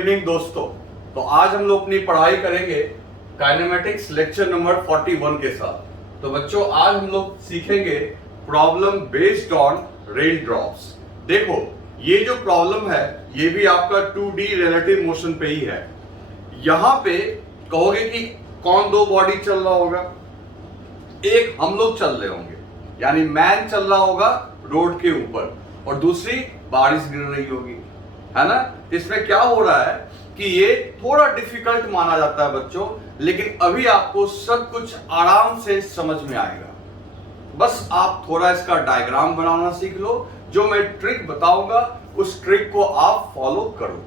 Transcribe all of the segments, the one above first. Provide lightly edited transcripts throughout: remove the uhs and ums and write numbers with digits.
Evening दोस्तों। तो आज हम लोग अपनी पढ़ाई करेंगे काइनेमेटिक्स लेक्चर नंबर 41 के साथ। तो बच्चों आज हम लोग सीखेंगे problem based on rain drops. देखो ये जो प्रॉब्लम है ये भी आपका 2D रिलेटिव मोशन पे ही है। यहां पे कहोगे कि कौन दो बॉडी चल रहा होगा, एक हम लोग चल रहे होंगे यानी मैन चल रहा होगा रोड के ऊपर और दूसरी बारिश गिर रही होगी, है ना। इसमें क्या हो रहा है कि ये थोड़ा डिफिकल्ट माना जाता है बच्चों, लेकिन अभी आपको सब कुछ आराम से समझ में आएगा। बस आप थोड़ा इसका डायग्राम बनाना सीख लो। जो मैं ट्रिक बताऊंगा उस ट्रिक को आप फॉलो करो।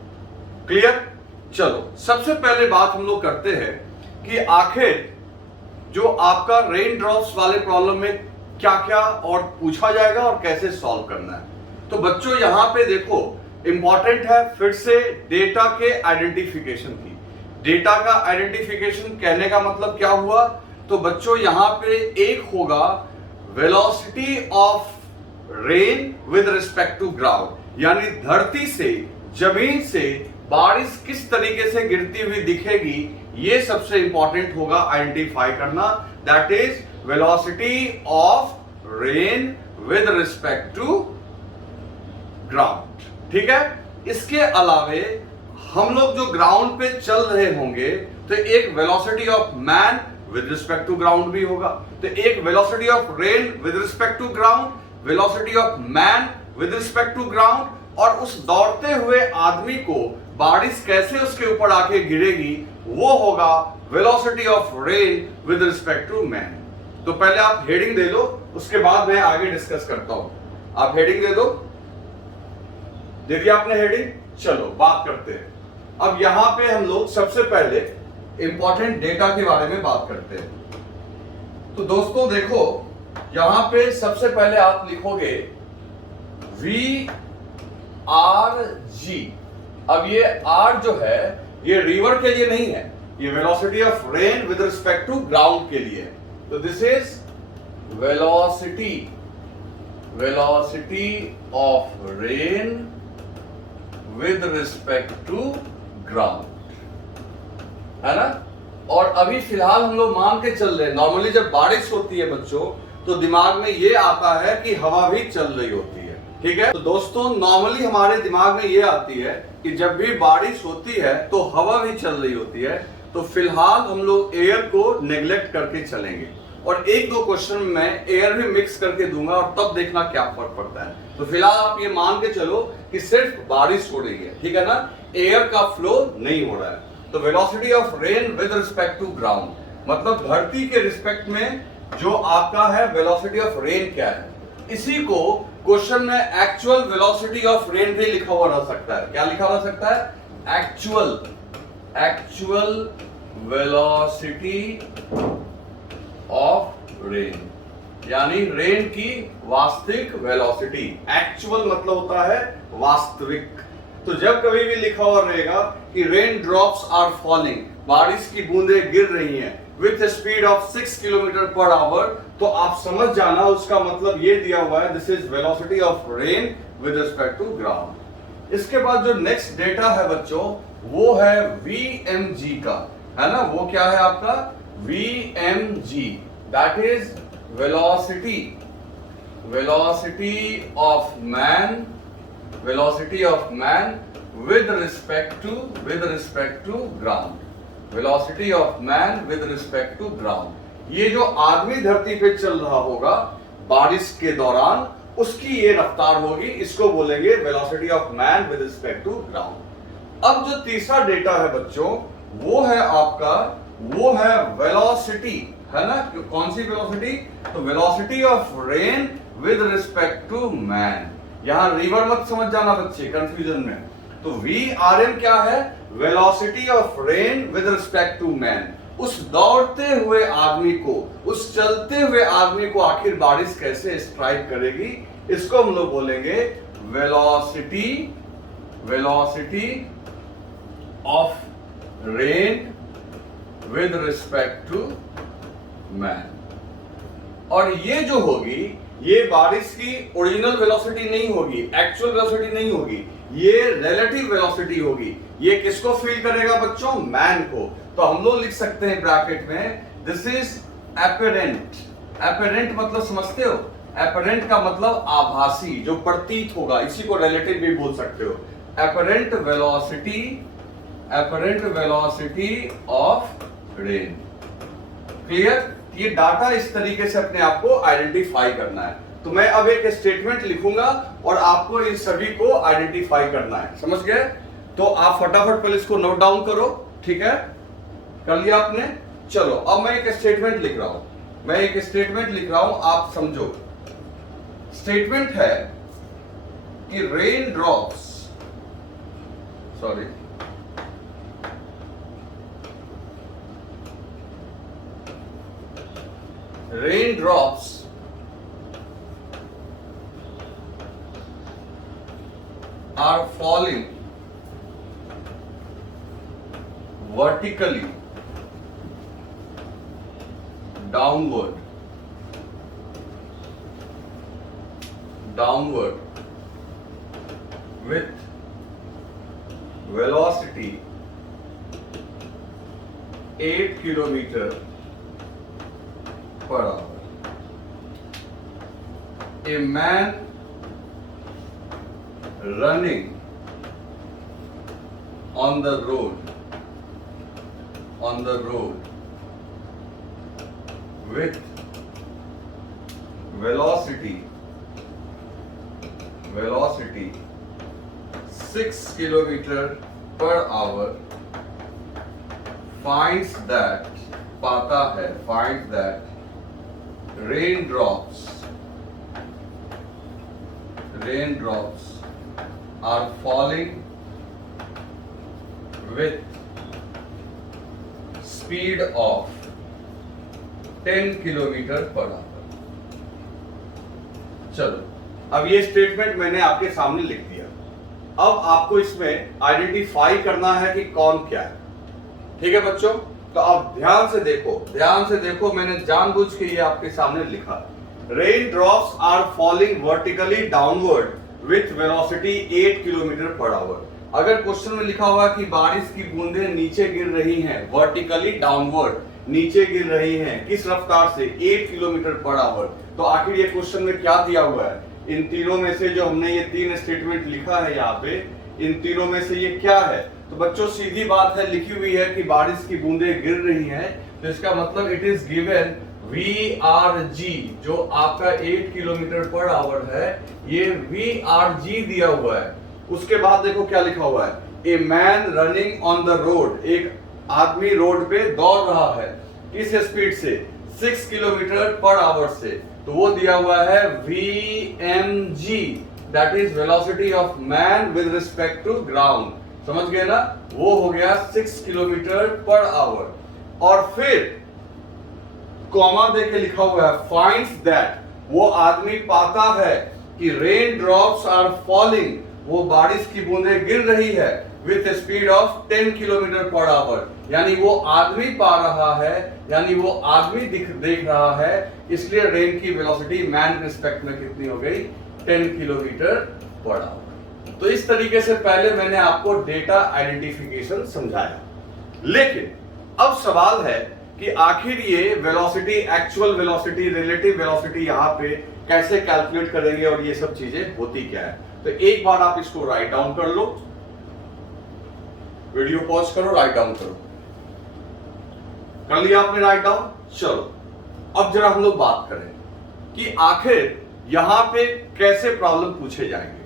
क्लियर? चलो सबसे पहले बात हम लोग करते हैं कि आखिर जो आपका रेन ड्रॉप्स वाले प्रॉब्लम में क्या क्या और पूछा जाएगा और कैसे सॉल्व करना है। तो बच्चों यहां पे देखो इंपॉर्टेंट है फिर से डेटा के आइडेंटिफिकेशन की। डेटा का आइडेंटिफिकेशन कहने का मतलब क्या हुआ, तो बच्चों यहां पे एक होगा velocity of rain with respect to ground, यानी धरती से जमीन से बारिश किस तरीके से गिरती हुई दिखेगी, ये सबसे इंपॉर्टेंट होगा आइडेंटिफाई करना। That is velocity of rain with respect to ground. ठीक है। इसके अलावे हम लोग जो ग्राउंड पे चल रहे होंगे तो एक velocity of man with respect to ground भी होगा। तो एक velocity of rain with respect to ground, velocity of man with respect to ground, और उस दौड़ते हुए आदमी को बारिश कैसे उसके ऊपर आके गिरेगी वो होगा velocity of rain with respect to man. तो पहले आप हेडिंग दे लो, उसके बाद मैं आगे डिस्कस करता हूं। आप हेडिंग दे दो। दे दिया आपने हेडिंग? चलो बात करते हैं। अब यहां पे हम लोग सबसे पहले इंपॉर्टेंट डेटा के बारे में बात करते हैं। तो दोस्तों देखो यहां पे सबसे पहले आप लिखोगे वी आर जी। अब ये आर जो है ये रिवर के लिए नहीं है, ये velocity of rain with respect to ground के लिए है। तो this is velocity of rain with respect to ground, है ना। और अभी फिलहाल हम लोग मान के चल रहे हैं, नॉर्मली जब बारिश होती है बच्चों तो दिमाग में ये आता है कि हवा भी चल रही होती है। ठीक है। तो दोस्तों नॉर्मली हमारे दिमाग में ये आती है कि जब भी बारिश होती है तो हवा भी चल रही होती है। तो फिलहाल हम लोग एयर को नेग्लेक्ट करके चलेंगे और एक दो क्वेश्चन में मैं एयर भी मिक्स करके दूंगा और तब देखना क्या फर्क पड़ता है। तो फिलहाल आप ये मान के चलो कि सिर्फ बारिश हो रही है, ठीक है ना, एयर का फ्लो नहीं हो रहा है। तो velocity of rain with respect to ground मतलब धरती के रिस्पेक्ट में जो आपका है वेलोसिटी ऑफ रेन क्या है, इसी को क्वेश्चन में एक्चुअल वेलोसिटी ऑफ रेन भी लिखा हुआ रह सकता है। क्या लिखा रह सकता है? एक्चुअल वेलोसिटी ऑफ रेन, यानी रेन की वास्तविक वेलोसिटी। एक्चुअल मतलब होता है वास्तविक। तो जब कभी भी लिखा हुआ रहेगा कि रेन ड्रॉप्स आर फॉलिंग, बारिश की बूंदें गिर रही हैं with speed of 6 kilometre per our, तो आप समझ जाना उसका मतलब ये दिया हुआ है this is velocity of rain with respect to ground. इसके बाद जो नेक्स्ट डेटा है बच्चों वो है VMG का, है ना। वो क्या है आपका? VMG, that is velocity of man with respect to ground, velocity of man with respect to ground. ये जो आदमी धरती पे चल रहा होगा बारिश के दौरान उसकी ये रफ्तार होगी, इसको बोलेंगे velocity of man with respect to ground. अब जो तीसरा डेटा है बच्चों वो है आपका, वो है वेलोसिटी, है ना। कौन सी वेलोसिटी? तो velocity of rain with respect to man. यहां रिवर मत समझ जाना बच्चे कंफ्यूजन में। तो VRM क्या है? Velocity of rain with respect to man. उस दौड़ते हुए आदमी को, उस चलते हुए आदमी को आखिर बारिश कैसे स्ट्राइक करेगी, इसको हम लोग बोलेंगे velocity of rain with respect to man. और ये जो होगी ये बारिश की ओरिजिनल वेलोसिटी नहीं होगी, एक्चुअल वेलोसिटी नहीं होगी, ये रिलेटिव वेलोसिटी होगी। ये किसको फील करेगा बच्चों? मैन को। तो हम लोग लिख सकते हैं ब्रैकेट में, दिस इज एपेरेंट। एपेरेंट मतलब समझते हो? एपेरेंट का मतलब आभासी, जो प्रतीत होगा, इसी को रिलेटिव भी बोल सकते हो। Apparent velocity of rain. Clear? ये डाटा इस तरीके से अपने आप को आइडेंटिफाई करना है। तो मैं अब एक स्टेटमेंट लिखूंगा और आपको इन सभी को आइडेंटिफाई करना है। समझ गए? तो आप फटाफट पहले इसको नोट डाउन करो। ठीक है, कर लिया आपने? चलो अब मैं एक स्टेटमेंट लिख रहा हूं, आप समझो। स्टेटमेंट है कि rain drops are falling vertically downward with velocity 8 km per hour. A man running on the road with velocity 6 km per hour finds that raindrops are falling with speed of 10 km per hour. चलो, अब ये statement मैंने आपके सामने लिख दिया। अब आपको इसमें आइडेंटिफाई करना है कि कौन क्या है। ठीक है बच्चों? तो आप ध्यान से देखो, मैंने जानबूझ के ये आपके सामने लिखा। Rain drops are falling vertically downward with velocity 8 kilometre per hour. अगर क्वेश्चन में लिखा हुआ कि बारिश की बूंदें नीचे गिर रही हैं, वर्टिकली डाउनवर्ड, नीचे गिर रही हैं, किस रफ्तार से? 8 किलोमीटर पर आवर। तो आखिर ये क्वेश्चन में क्या दिया हुआ है? इन तीनों में से जो हमने ये तीन स्टेटमेंट लिखा है यहाँ पे, इन तीनों में से ये क्या है? तो बच्चों सीधी बात है, लिखी हुई है कि बारिश की बूंदें गिर रही हैं, तो इसका मतलब इट इज गिवन VRG, जो आपका 8 किलोमीटर पर आवर है, ये VRG दिया हुआ है। उसके बाद देखो क्या लिखा हुआ है, a man running on the road, एक आदमी रोड पे दौड़ रहा है, किस स्पीड से? 6 किलोमीटर पर आवर से। तो वो दिया हुआ है VMG, that is velocity of man with respect to ground. समझ गए ना? वो हो गया 6 किलोमीटर पर आवर। और फिर कॉमा दे के लिखा हुआ है फाइंड्स दैट, वो आदमी पाता है कि रेन ड्रॉप्स आर फॉलिंग, वो बारिश की बूंदें गिर रही है with speed of 10 kilometre per our. यानी वो आदमी पा रहा है, यानी वो आदमी देख रहा है, इसलिए रेन की वेलोसिटी मैन के रिस्पेक्ट में कितनी हो गई? 10 किलोमीटर पर आवर। तो इस तरीके से पहले मैंने आपको डेटा आइडेंटिफिकेशन समझाया। लेकिन अब सवाल है कि आखिर ये velocity, actual velocity, relative velocity यहाँ पे कैसे कैलकुलेट करेंगे और ये सब चीजें होती क्या है? तो एक बार आप इसको राइट डाउन कर लो, वीडियो पॉज करो, राइट डाउन करो। कर लिया आपने राइट डाउन? चलो अब जरा हम लोग बात करें कि आखिर यहां पे कैसे प्रॉब्लम पूछे जाएंगे।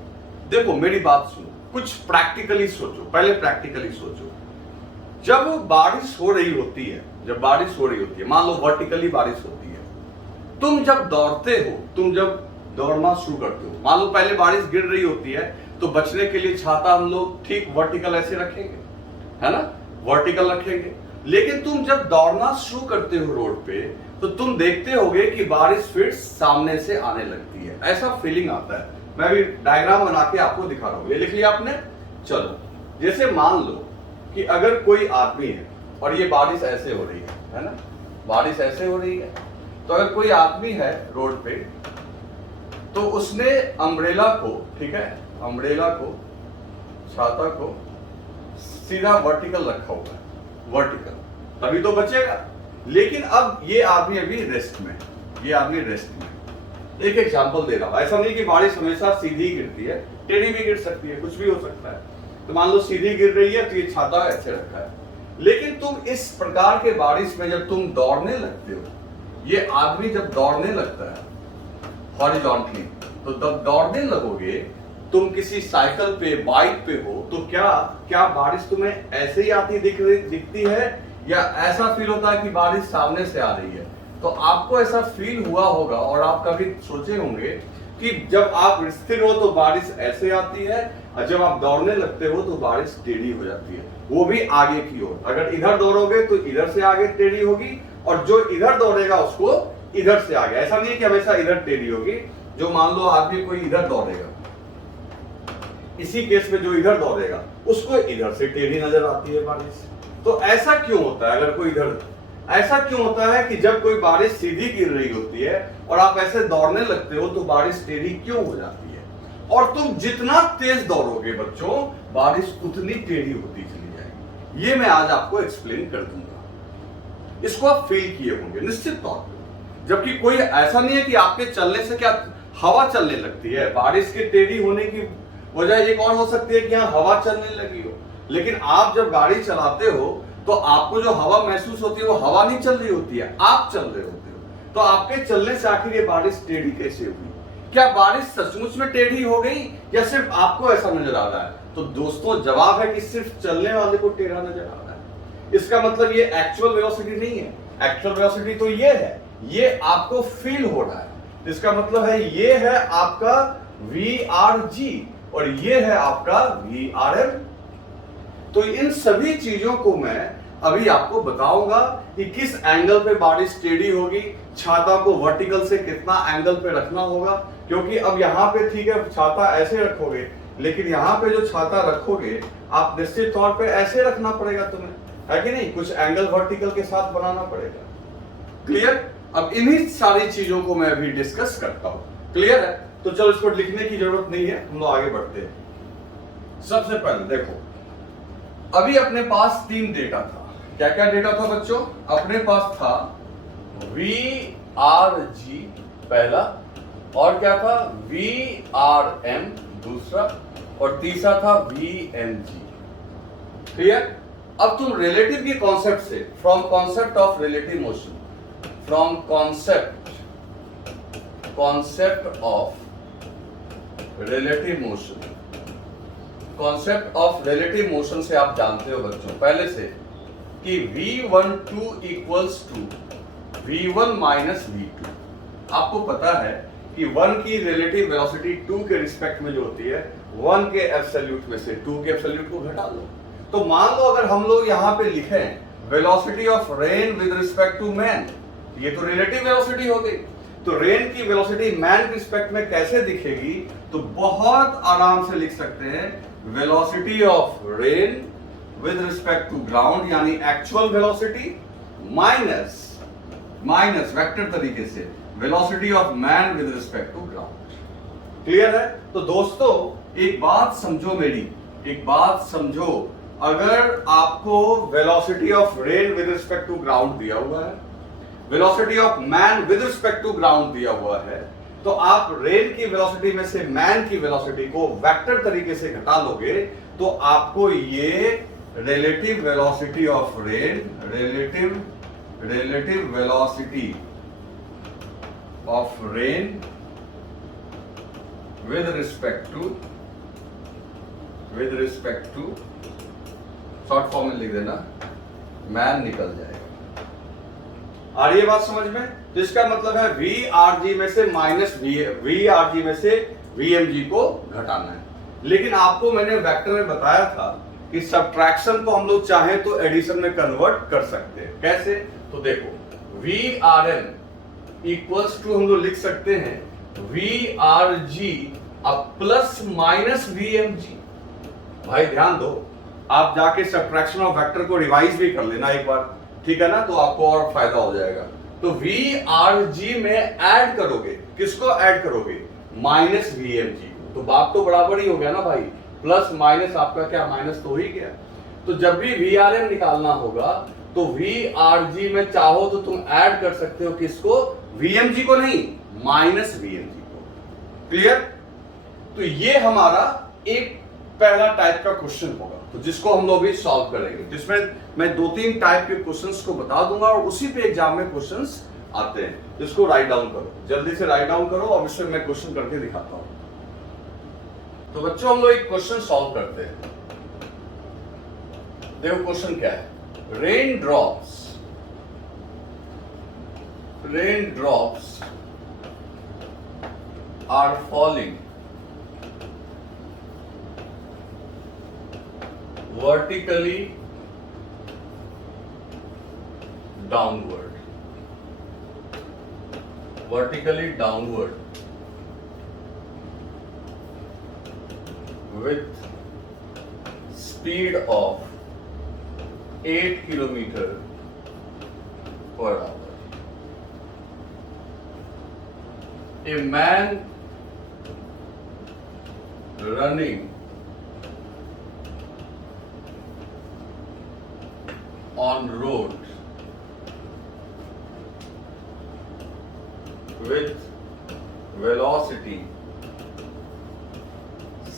देखो मेरी बात सुनो, कुछ प्रैक्टिकली सोचो, पहले प्रैक्टिकली सोचो। जब बारिश हो रही होती है, मान लो वर्टिकली बारिश होती है, तुम जब दौड़ते हो, तुम जब दौड़ना शुरू करते हो, मान लो पहले बारिश गिर रही होती है, तो बचने के लिए छाता हम लोग ठीक वर्टिकल ऐसे रखेंगे, है ना? वर्टिकल रखेंगे। लेकिन तुम जब दौड़ना शुरू करते हो रोड पे, तो तुम देखते होगे कि बारिश फिर सामने से आने लगती है, ऐसा फीलिंग आता है। मैं भी डायग्राम बना के आपको दिखा रहा हूं, ये लिख लिया आपने? चलो, जैसे मान लो कि अगर कोई आदमी है और ये बारिश ऐसे हो रही है ना? बारिश ऐसे हो रही है, तो अगर कोई आदमी है रोड पे, तो उसने अम्ब्रेला को, ठीक है, अम्ब्रेला को, छाता को सीधा वर्टिकल रखा हुआ है, वर्टिकल, तभी तो बचेगा। लेकिन अब ये आदमी अभी रेस्ट में, ये आदमी रेस्ट में। एक एग्जांपल दे रहा हूं, ऐसा नहीं कि बारिश हमेशा सीधी गिरती है, टेढ़ी भी गिर सकती है, कुछ भी हो सकता है। तो मान लो सीधी गिर रही है तो ये छाता ऐसे रखा है, लेकिन तुम इस प्रकार के बारिश में जब तुम दौड़ने लगते हो, ये आदमी जब दौड़ने लगता है हॉरिजॉन्टली, तो जब दौड़ने लगोगे तुम किसी साइकिल पे, बाइक पे हो, तो क्या बारिश तुम्हें ऐसे ही आती दिखती है, या ऐसा फील होता है कि बारिश सामने से आ रही है? तो आपको ऐसा फील हुआ होगा और आप कभी सोचे होंगे कि जब आप स्थिर हो तो बारिश ऐसे आती है, और जब आप दौड़ने लगते हो तो बारिश टेढ़ी हो जाती है, वो भी आगे की ओर। अगर इधर दौड़ोगे तो इधर से आगे टेढ़ी होगी, और जो इधर दौड़ेगा उसको इधर से आगे। ऐसा नहीं है कि हमेशा इधर टेढ़ी होगी। जो मान लो आदमी कोई इधर दौड़ेगा, इसी केस में जो इधर दौड़ेगा उसको इधर से टेढ़ी नजर आती है बारिश। तो ऐसा क्यों होता है? अगर कोई इधर, ऐसा क्यों होता है कि जब कोई बारिश सीधी गिर रही होती है और आप ऐसे दौड़ने लगते हो तो बारिश टेढ़ी क्यों हो जाती है? और तुम जितना तेज दौड़ोगे बच्चों, बारिश उतनी टेढ़ी होती चली जाएगी। ये मैं आज आपको एक्सप्लेन कर दूंगा, इसको आप फील किए होंगे निश्चित तौर पर। जबकि कोई ऐसा नहीं है कि आपके चलने से क्या हवा चलने लगती है। बारिश के टेढ़ी होने की वजह एक और हो सकती है कि यहाँ हवा चलने लगी हो, लेकिन आप जब गाड़ी चलाते हो तो आपको जो हवा महसूस होती है वो हवा नहीं चल रही होती है, आप चल रहे होते हो। तो आपके चलने से आखिर ये बारिश टेढ़ी कैसे हुई? क्या बारिश सचमुच में टेढ़ी हो गई या सिर्फ आपको ऐसा नजर आ रहा है? तो दोस्तों जवाब है कि सिर्फ चलने वाले को टेढ़ा नजर आ रहा है। इसका मतलब ये एक्चुअल वेलोसिटी नहीं है। एक्चुअल वेलोसिटी तो ये है, ये आपको फील हो रहा है। इसका मतलब है ये है आपका VRG और ये है आपका VRM। तो इन सभी चीजों को मैं अभी आपको बताऊंगा कि किस एंगल पे बारिश टेढ़ी होगी, छाता को वर्टिकल से कितना एंगल पे रखना होगा। क्योंकि अब यहाँ पे ठीक है छाता ऐसे रखोगे, लेकिन यहाँ पे जो छाता रखोगे आप निश्चित तौर पे ऐसे रखना पड़ेगा तुम्हें, है कि नहीं? कुछ एंगल वर्टिकल के साथ बनाना पड़ेगा। क्लियर? अब इन्हीं सारी चीजों को मैं अभी डिस्कस करता हूं। क्लियर है? तो चलो इसको लिखने की जरूरत नहीं है, हम लोग आगे बढ़ते हैं। सबसे पहले देखो, अभी अपने पास 3 डेटा था। क्या क्या डेटा था बच्चों? अपने पास था VRG पहला, और क्या था VRM दूसरा, और तीसरा था VMG। क्लियर? अब तुम रिलेटिव के कॉन्सेप्ट से, from concept of relative motion, from concept of relative motion, concept of relative motion से आप जानते हो बच्चों पहले से कि V12 equals to V1 minus V2। आपको पता है कि 1 की रिलेटिव वेलोसिटी 2 के रिस्पेक्ट में जो होती है, 1 के एब्सोल्यूट में से 2 के एब्सोल्यूट को घटा लो। तो मान लो अगर हम लोग यहाँ पे लिखें velocity of rain with respect to man, ये तो रिलेटिव वेलोसिटी हो गई। तो रेन की वेलोसिटी मैन के रिस्पेक्ट में कैसे दिखेगी? तो बहुत आराम से लिख सकते हैं velocity of rain with respect to ground, यानी एक्चुअल वेलोसिटी माइनस वेक्टर तरीके से velocity of man with respect to ground. Clear है? तो दोस्तों एक बात समझो मेरी, एक बात समझो, अगर आपको velocity of rain with respect to ground दिया हुआ है, velocity of man with respect to ground दिया हुआ है, तो आप रेन की वेलोसिटी में से मैन की वेलोसिटी को वेक्टर तरीके से घटा लोगे तो आपको ये relative velocity of rain, relative velocity of rain with respect to short form में लिख देना, मैन निकल जाएगा। आ रही है बात समझ में? तो इसका मतलब है VRG में से माइनस VRG में से VMG को घटाना है। लेकिन आपको मैंने वेक्टर में बताया था कि सब्ट्रैक्शन को हम लोग चाहें तो एडिशन में कन्वर्ट कर सकते हैं। कैसे? तो देखो VRM इक्वल्स टू हम लोग लिख सकते हैं VRG अब प्लस माइनस VMG। भाई ध्यान दो, आप जाके सब्ट्रैक्शन ऑफ वेक्टर को रिवाइज भी कर लेना एक बार, ठीक है ना? तो आपको और फायदा हो जाएगा। तो VRG में ऐड करोगे, किसको ऐड करोगे? माइनस VMG को। तो बात तो बराबर ही हो गया ना भाई, प्लस माइनस आपका क्या माइनस तो हो ही गया। तो जब भी VRM निकालना होगा तो VRG में चाहो तो तुम ऐड कर सकते हो किसको, VMG को नहीं, माइनस VMG को। क्लियर? तो ये हमारा एक पहला टाइप का क्वेश्चन होगा, तो जिसको हम लोग भी सॉल्व करेंगे, जिसमें मैं 2-3 टाइप के क्वेश्चंस को बता दूंगा और उसी पे एग्जाम में क्वेश्चंस आते हैं। इसको राइट डाउन करो, जल्दी से राइट डाउन करो, और इसमें मैं क्वेश्चन करके दिखाता हूं। तो बच्चों हम लोग एक क्वेश्चन सॉल्व करते हैं। देखो क्वेश्चन क्या है, rain drops are falling vertically downward with speed of 8 kilometer per hour. A man running on road with velocity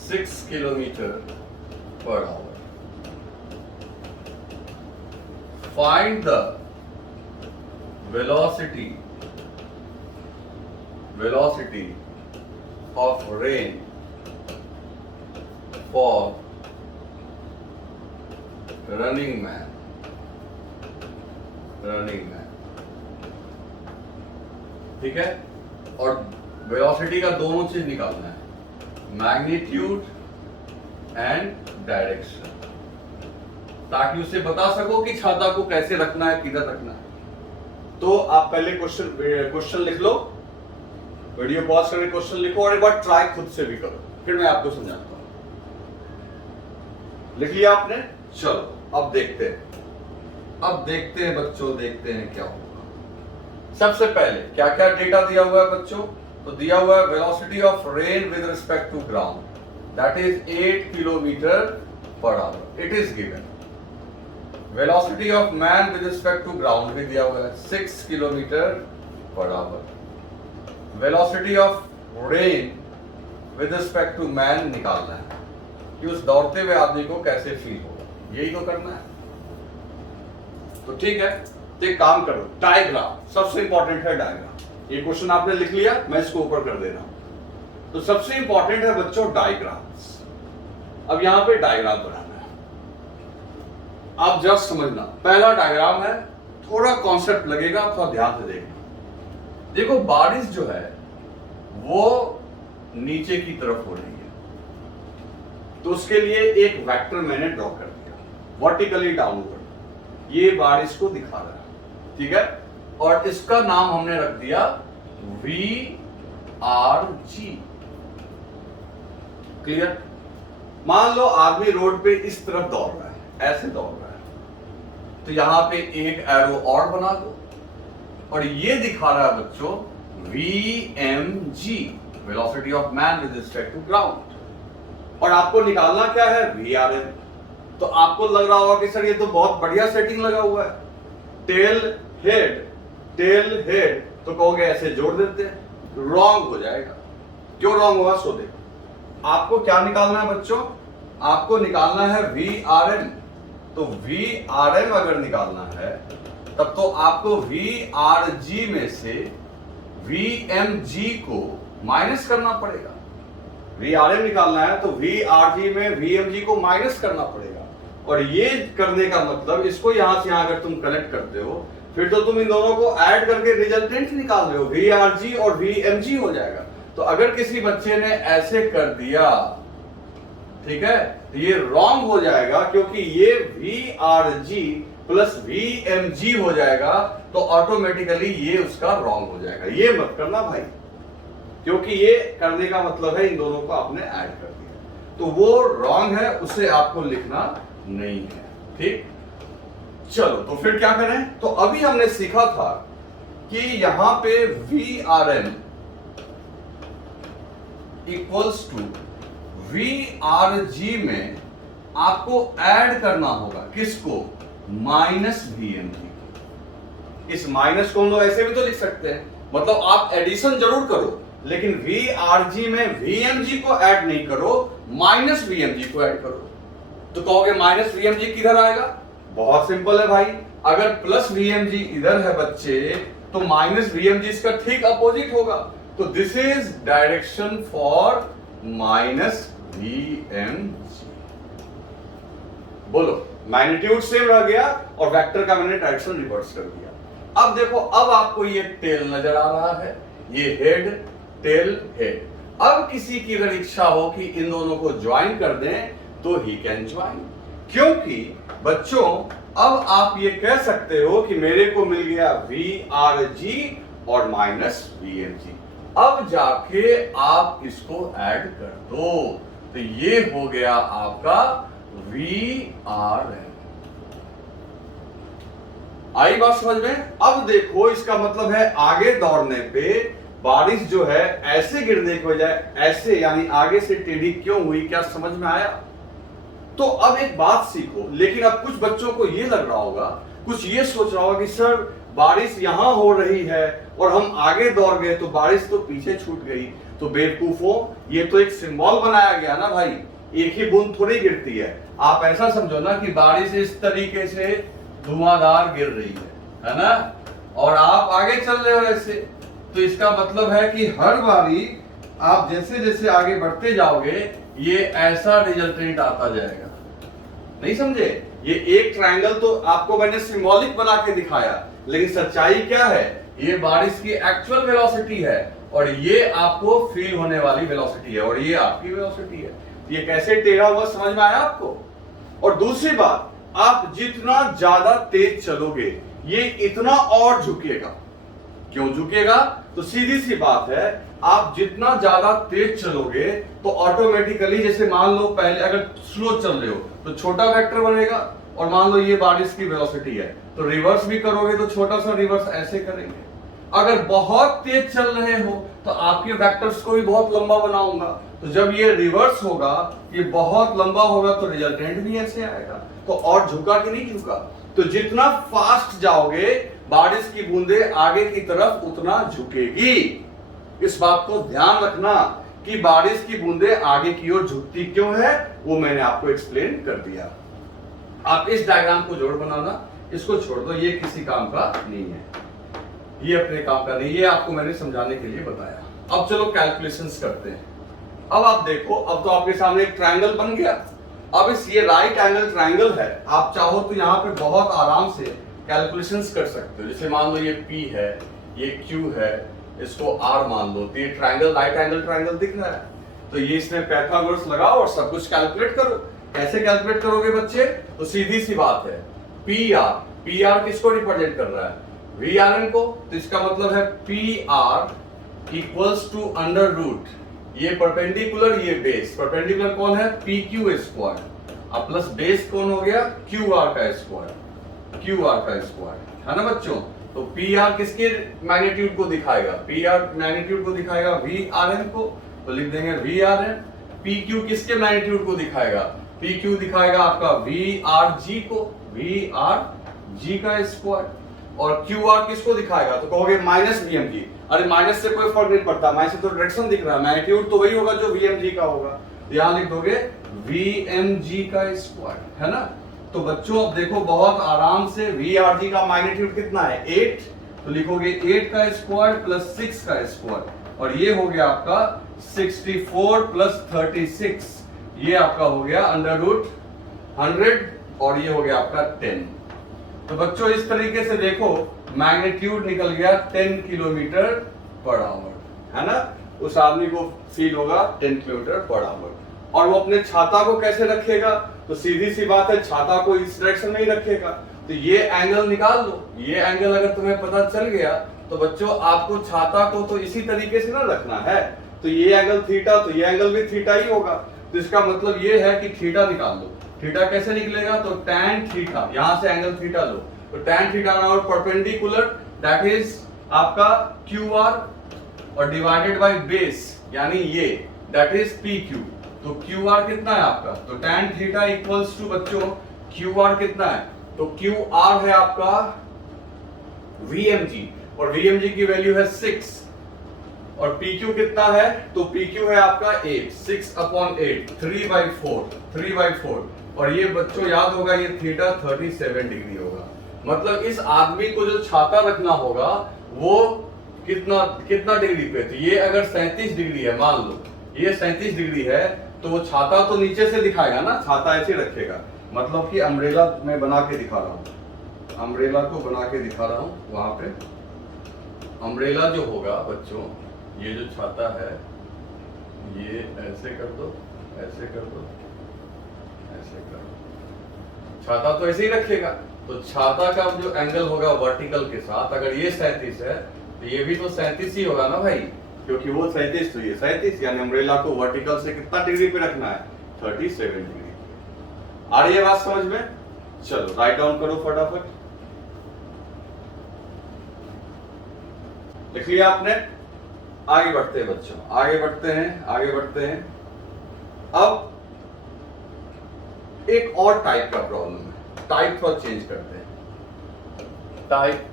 6 kilometer per hour. Find the velocity of rain for running man. ठीक है, और velocity का दोनों चीज निकालना है, magnitude and direction, ताकि उसे बता सको कि छाता को कैसे रखना है, किधर रखना है। तो आप पहले क्वेश्चन लिख लो, वीडियो पॉज करके क्वेश्चन लिखो और एक बार ट्राई खुद से भी करो, फिर मैं आपको समझाता हूं। लिख लिया आपने? चलो अब देखते हैं बच्चों, देखते हैं क्या होगा। सबसे पहले क्या क्या डेटा दिया हुआ है बच्चों? तो दिया हुआ है velocity of rain with respect to ground, that is 8 kilometre per hour, it is given. Velocity of man with respect to ground भी दिया हुआ है 6 kilometre per hour. Velocity of rain with respect to man निकालना है कि उस दौड़ते हुए आदमी को कैसे फील होगा, यही तो करना है। तो ठीक है, तो एक काम करो, डायग्राम सबसे इंपॉर्टेंट है। डायग्राम, ये क्वेश्चन आपने लिख लिया, मैं इसको ऊपर कर दे रहा हूं। तो सबसे इंपॉर्टेंट है बच्चों डायग्राम्स। अब यहां पे डायग्राम बनाना है, आप जस्ट समझना। पहला डायग्राम है, थोड़ा कॉन्सेप्ट लगेगा, थोड़ा ध्यान से देखना। देखो बारिश जो है वो नीचे की तरफ हो रही है, तो उसके लिए एक वेक्टर मैंने ड्रॉ कर दिया, वर्टिकली डाउनवर्ड, ये बारिश को दिखा रहा है, ठीक है। और इसका नाम हमने रख दिया VRG। क्लियर? मान लो आदमी रोड पे इस तरफ दौड़ रहा है, ऐसे दौड़ रहा है, तो यहां पे एक एरो और बना दो, और ये दिखा रहा है बच्चों VMG, velocity of man with respect to ground. और आपको निकालना क्या है? VRM। तो आपको लग रहा होगा कि सर ये तो बहुत बढ़िया सेटिंग लगा हुआ है, टेल हेड, तो कहोगे ऐसे जोड़ देते हैं, रॉन्ग हो जाएगा। क्यों रॉन्ग होगा? सो देखो, आपको क्या निकालना है बच्चों? आपको निकालना है VRM। तो VRM अगर निकालना है तब तो आपको VRG में से VMG को माइनस करना पड़ेगा। VRM निकालना है तो VRG में VMG को माइनस करना पड़ेगा, और ये करने का मतलब इसको यहां से यहां अगर तुम कनेक्ट करते हो, फिर तो तुम इन दोनों को ऐड करके रिजल्टेंट निकाल रहे हो, VRG और VMG हो जाएगा। तो अगर किसी बच्चे ने ऐसे कर दिया, ठीक है, तो ये रॉन्ग हो जाएगा, क्योंकि ये VRG प्लस VMG हो जाएगा, तो ऑटोमेटिकली ये उसका रॉन्ग हो जाएगा। ये मत करना भाई, क्योंकि ये करने का मतलब है इन दोनों को आपने ऐड कर दिया, तो वो रॉन्ग है, उसे आपको लिखना नहीं है। ठीक, चलो तो फिर क्या करें? तो अभी हमने सीखा था कि यहां पे VRM इक्वल्स टू VRG में आपको ऐड करना होगा किसको, माइनस VMG। इस माइनस को हम लोग ऐसे भी तो लिख सकते हैं, मतलब आप एडिशन जरूर करो लेकिन VRG में VMG को ऐड नहीं करो, माइनस VMG को ऐड करो। तो कहोगे माइनस VMG किधर आएगा, बहुत सिंपल है भाई, अगर प्लस VMG इधर है बच्चे तो माइनस VMG इसका ठीक अपोजिट होगा, तो this is direction for minus VMG। बोलो, मैग्नीट्यूड सेम रह गया और वेक्टर का मैंने डायरेक्शन रिवर्स कर दिया। अब देखो, अब आपको ये टेल नजर आ रहा है, ये हेड, टेल, हेड। अब किसी की अगर इच्छा हो कि इन दोनों को ज्वाइन कर दें तो ही कैन ज्वाइन, क्योंकि बच्चों अब आप ये कह सकते हो कि मेरे को मिल गया VRG और माइनस VMG, अब जाके आप इसको ऐड कर दो, तो ये हो गया आपका VRM। आई बात समझ में? अब देखो, इसका मतलब है आगे दौड़ने पे बारिश जो है ऐसे गिरने की बजाय ऐसे, यानी आगे से टेढ़ी क्यों हुई, क्या समझ में आया? तो अब एक बात सीखो, लेकिन अब कुछ बच्चों को ये लग रहा होगा, कुछ ये सोच रहा होगा कि सर बारिश यहां हो रही है और हम आगे दौड़ गए तो बारिश तो पीछे छूट गई। तो बेवकूफों, ये तो एक सिंबल बनाया गया ना भाई, एक ही बूंद थोड़ी गिरती है। आप ऐसा समझो ना कि बारिश इस तरीके से धुआंधार गिर रही है ना, और आप आगे चल रहे हो ऐसे, तो इसका मतलब है कि हर बारी आप जैसे जैसे आगे बढ़ते जाओगे ये ऐसा रिजल्टेंट आता जाएगा। नहीं समझे? ये एक ट्रायंगल तो आपको मैंने सिंबॉलिक बना के दिखाया, लेकिन सच्चाई क्या है, ये बारिश की एक्चुअल वेलोसिटी है और ये आपको फील होने वाली वेलोसिटी है और ये आपकी वेलोसिटी है। ये कैसे टेढ़ा हुआ समझ में आया आपको? और दूसरी बात, आप जितना ज्यादा तेज चलोगे ये इतना और झुकेगा। क्यों झुकेगा? तो सीधी सी बात है, आप जितना ज्यादा तेज चलोगे तो ऑटोमेटिकली, जैसे मान लो पहले अगर स्लो चल रहे हो तो छोटा वेक्टर बनेगा, और मान लो ये बारिश की वेलोसिटी है तो रिवर्स भी करोगे तो छोटा सा रिवर्स ऐसे करेंगे। अगर बहुत तेज चल रहे हो तो आपके वेक्टर्स को भी बहुत लंबा बनाऊंगा, तो जब ये रिवर्स होगा, ये बहुत लंबा होगा, तो रिजल्टेंट भी ऐसे आएगा। तो और झुका कि नहीं झुका? तो जितना फास्ट जाओगे बारिश की बूंदे आगे की तरफ उतना झुकेगी। इस बात को ध्यान रखना कि बारिश की बूंदे आगे की ओर झुकती क्यों है, वो मैंने आपको एक्सप्लेन कर दिया। आप इस डायग्राम को जोड़ बनाना, इसको छोड़ दो, ये किसी काम का नहीं है, ये अपने काम का नहीं, ये आपको मैंने समझाने के लिए बताया। अब चलो कैलकुलेशंस करते हैं। अब आप देखो, अब तो आपके सामने एक ट्रायंगल बन गया। अब इस ये राइट एंगल ट्रायंगल है, आप चाहो तो यहाँ पे बहुत आराम से कैलकुलेशंस कर सकते हो। जैसे मान लो ये P है, ये Q है, इसको R मान लो, तो ये ट्रायंगल राइट एंगल ट्रायंगल दिख रहा है, तो ये इसमें पाइथागोरस लगाओ और सब कुछ कैलकुलेट करो। कैसे कैलकुलेट करोगे बच्चे? तो सीधी सी बात है, PR किसको रिप्रेजेंट कर रहा है? VRM को। तो इसका मतलब है PR equals to under root, ये परपेंडिकुलर, ये बेस। परपेंडिकुलर कौन है? PQ स्क्वायर, अब प्लस बेस कौन हो गया? QR का स्क्वायर, QR का स्क्वायर, है ना बच्चों? तो PR किसके मैग्नीट्यूड को दिखाएगा? PR मैग्नीट्यूड को दिखाएगा VRM को, तो लिख देंगे VRM। PQ किसके मैग्नीट्यूड को दिखाएगा? PQ दिखाएगा आपका VRG को, VRG का स्क्वायर। और QR किसको दिखाएगा? तो कहोगे माइनस VMG। अरे माइनस से कोई फर्क नहीं पड़ता, माइनस से तो डायरेक्शन दिख रहा है, मैग्नीट्यूड तो वही होगा जो VMG का होगा। यहां लिख दोगे VMG का स्क्वायर, है ना? तो बच्चों अब देखो बहुत आराम से, VRG का मैग्नीट्यूड कितना है? 8, तो लिखोगे 8 का स्क्वायर प्लस 6 का स्क्वायर, और ये हो गया आपका 64 प्लस 36, ये आपका हो गया अंडर रूट 100, और ये हो गया आपका 10। तो बच्चों इस तरीके से देखो, मैग्नीट्यूड निकल गया 10 किलोमीटर पर आवर, है ना? उस आदमी को फील होगा 10 किलोमीटर पर आवर। और वो अपने छाता को कैसे रखेगा? तो सीधी सी बात है, छाता को इस डायरेक्शन में ही रखेगा। तो ये एंगल निकाल दो, ये एंगल अगर तुम्हें पता चल गया तो बच्चों आपको छाता को तो इसी तरीके से ना रखना है। तो ये एंगल थीटा, तो ये एंगल भी थीटा ही होगा। तो इसका मतलब ये है कि थीटा निकाल दो। थीटा कैसे निकलेगा? तो tan थीटा, यहां से एंगल थीटा लो, तो tan theta now perpendicular, that is आपका QR, और डिवाइडेड बाय बेस, यानी ये दैट इज PQ। तो क्यू आर कितना है आपका, तो tan थीटा इक्वल्स टू बच्चों क्यू आर कितना है, तो क्यू आर है आपका VMG, और VMG की वैल्यू है 6, और PQ कितना है, तो PQ है आपका 8, 6/8, 3/4, और ये बच्चों याद होगा ये थीटा 37 डिग्री होगा। मतलब इस आदमी को जो छाता रखना होगा वो कितना डिग्री पे, तो ये अगर 37 डिग्री है, मान लो ये 37 डिग्री है, तो वो छाता तो नीचे से दिखाएगा ना, छाता ऐसे रखेगा। मतलब कि अम्ब्रेला मैं बना के दिखा रहा हूँ, अम्ब्रेला को बना के दिखा रहा हूँ। वहां पे अम्ब्रेला जो होगा बच्चों, ये जो छाता है ये ऐसे कर दो, ऐसे कर दो, ऐसे कर दो, छाता तो ऐसे ही रखेगा। तो छाता का जो एंगल होगा वर्टिकल के साथ, अगर ये 37 है तो ये भी तो 37 ही होगा ना भाई, क्योंकि वो 37 तो ये 37, यानी अम्ब्रेला को वर्टिकल से कितना डिग्री पे रखना है, 37 डिग्री। आ रही है बात समझ में? चलो राइट डाउन करो फटाफट, लिख लिया आपने? आगे बढ़ते हैं बच्चों, आगे बढ़ते हैं। अब एक और टाइप का प्रॉब्लम है, टाइप थोड़ा चेंज करते हैं। टाइप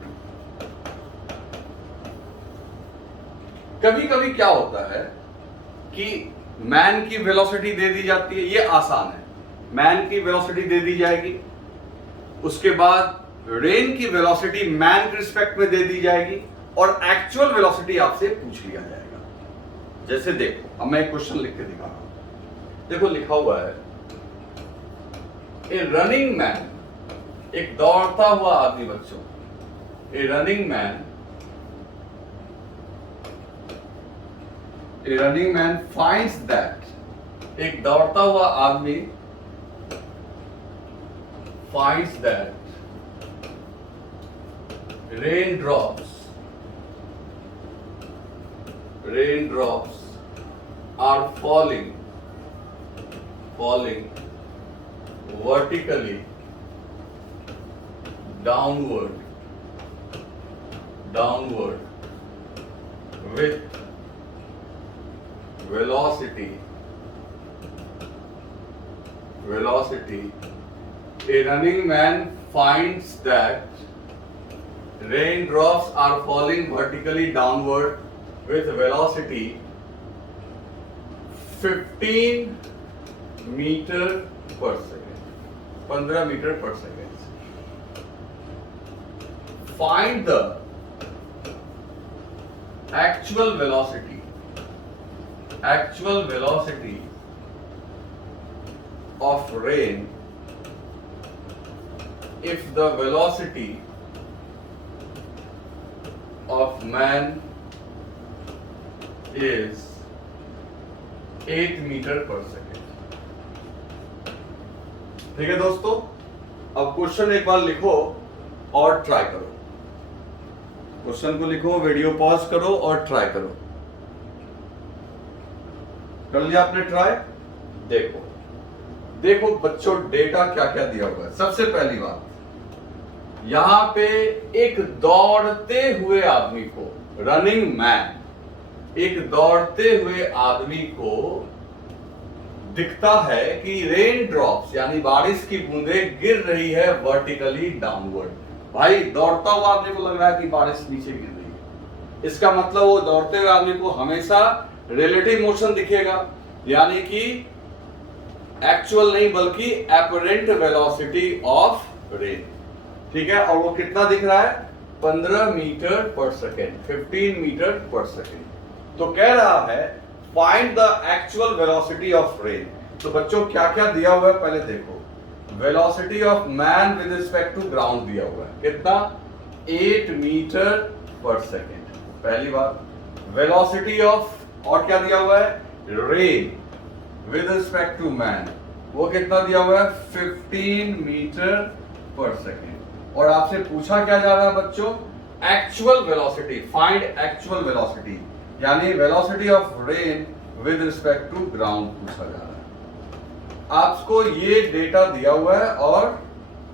कभी कभी क्या होता है कि मैन की वेलोसिटी दे दी जाती है, ये आसान है, मैन की वेलोसिटी दे दी जाएगी, उसके बाद रेन की वेलोसिटी मैन के रिस्पेक्ट में दे दी जाएगी, और एक्चुअल वेलोसिटी आपसे पूछ लिया जाएगा। जैसे देखो, अब मैं एक क्वेश्चन लिख के दिखा रहा हूं, देखो लिखा हुआ है ए रनिंग मैन, एक दौड़ता हुआ आदमी बच्चों, ए रनिंग मैन फाइंड्स दैट, एक दौड़ता हुआ आदमी finds that rain drops are falling vertically downward with velocity. A running man finds that raindrops are falling vertically downward with velocity 15 meter per second, 15 meter per second. Find the actual velocity of rain if the velocity of man is 8 metre per second. ठीक है दोस्तों, अब question एक बार लिखो और try करो। Question को लिखो, वीडियो पॉज करो और ट्राई करो। कर लिया आपने ट्राई? देखो बच्चों, डेटा क्या क्या दिया हुआ है। सबसे पहली बात, यहां पे एक दौड़ते हुए आदमी को, रनिंग मैन, एक दौड़ते हुए आदमी को दिखता है कि रेन ड्रॉप्स यानी बारिश की बूंदें गिर रही है वर्टिकली डाउनवर्ड। भाई दौड़ता हुआ आदमी को लग रहा है कि बारिश नीचे गिर रही है, इसका मतलब वो दौड़ते हुए आदमी को हमेशा रिलेटिव मोशन दिखेगा, यानी कि एक्चुअल नहीं बल्कि एपरेंट वेलोसिटी ऑफ रेन। ठीक है, और वो कितना दिख रहा है, 15 metre per second, 15 metre per second. तो कह रहा है find the actual velocity of rain. तो बच्चों क्या क्या दिया हुआ है पहले देखो। Velocity of man with respect to ground दिया हुआ है, कितना, 8 मीटर पर सेकेंड, पहली बात। वेलोसिटी ऑफ, और क्या दिया हुआ है, rain with respect to man, वो कितना दिया हुआ है, 15 मीटर पर सेकेंड। और आपसे पूछा क्या जा रहा है बच्चों, actual velocity, find actual velocity, यानी velocity of rain with respect to ground पूछा जा रहा है। आपको ये डेटा दिया हुआ है और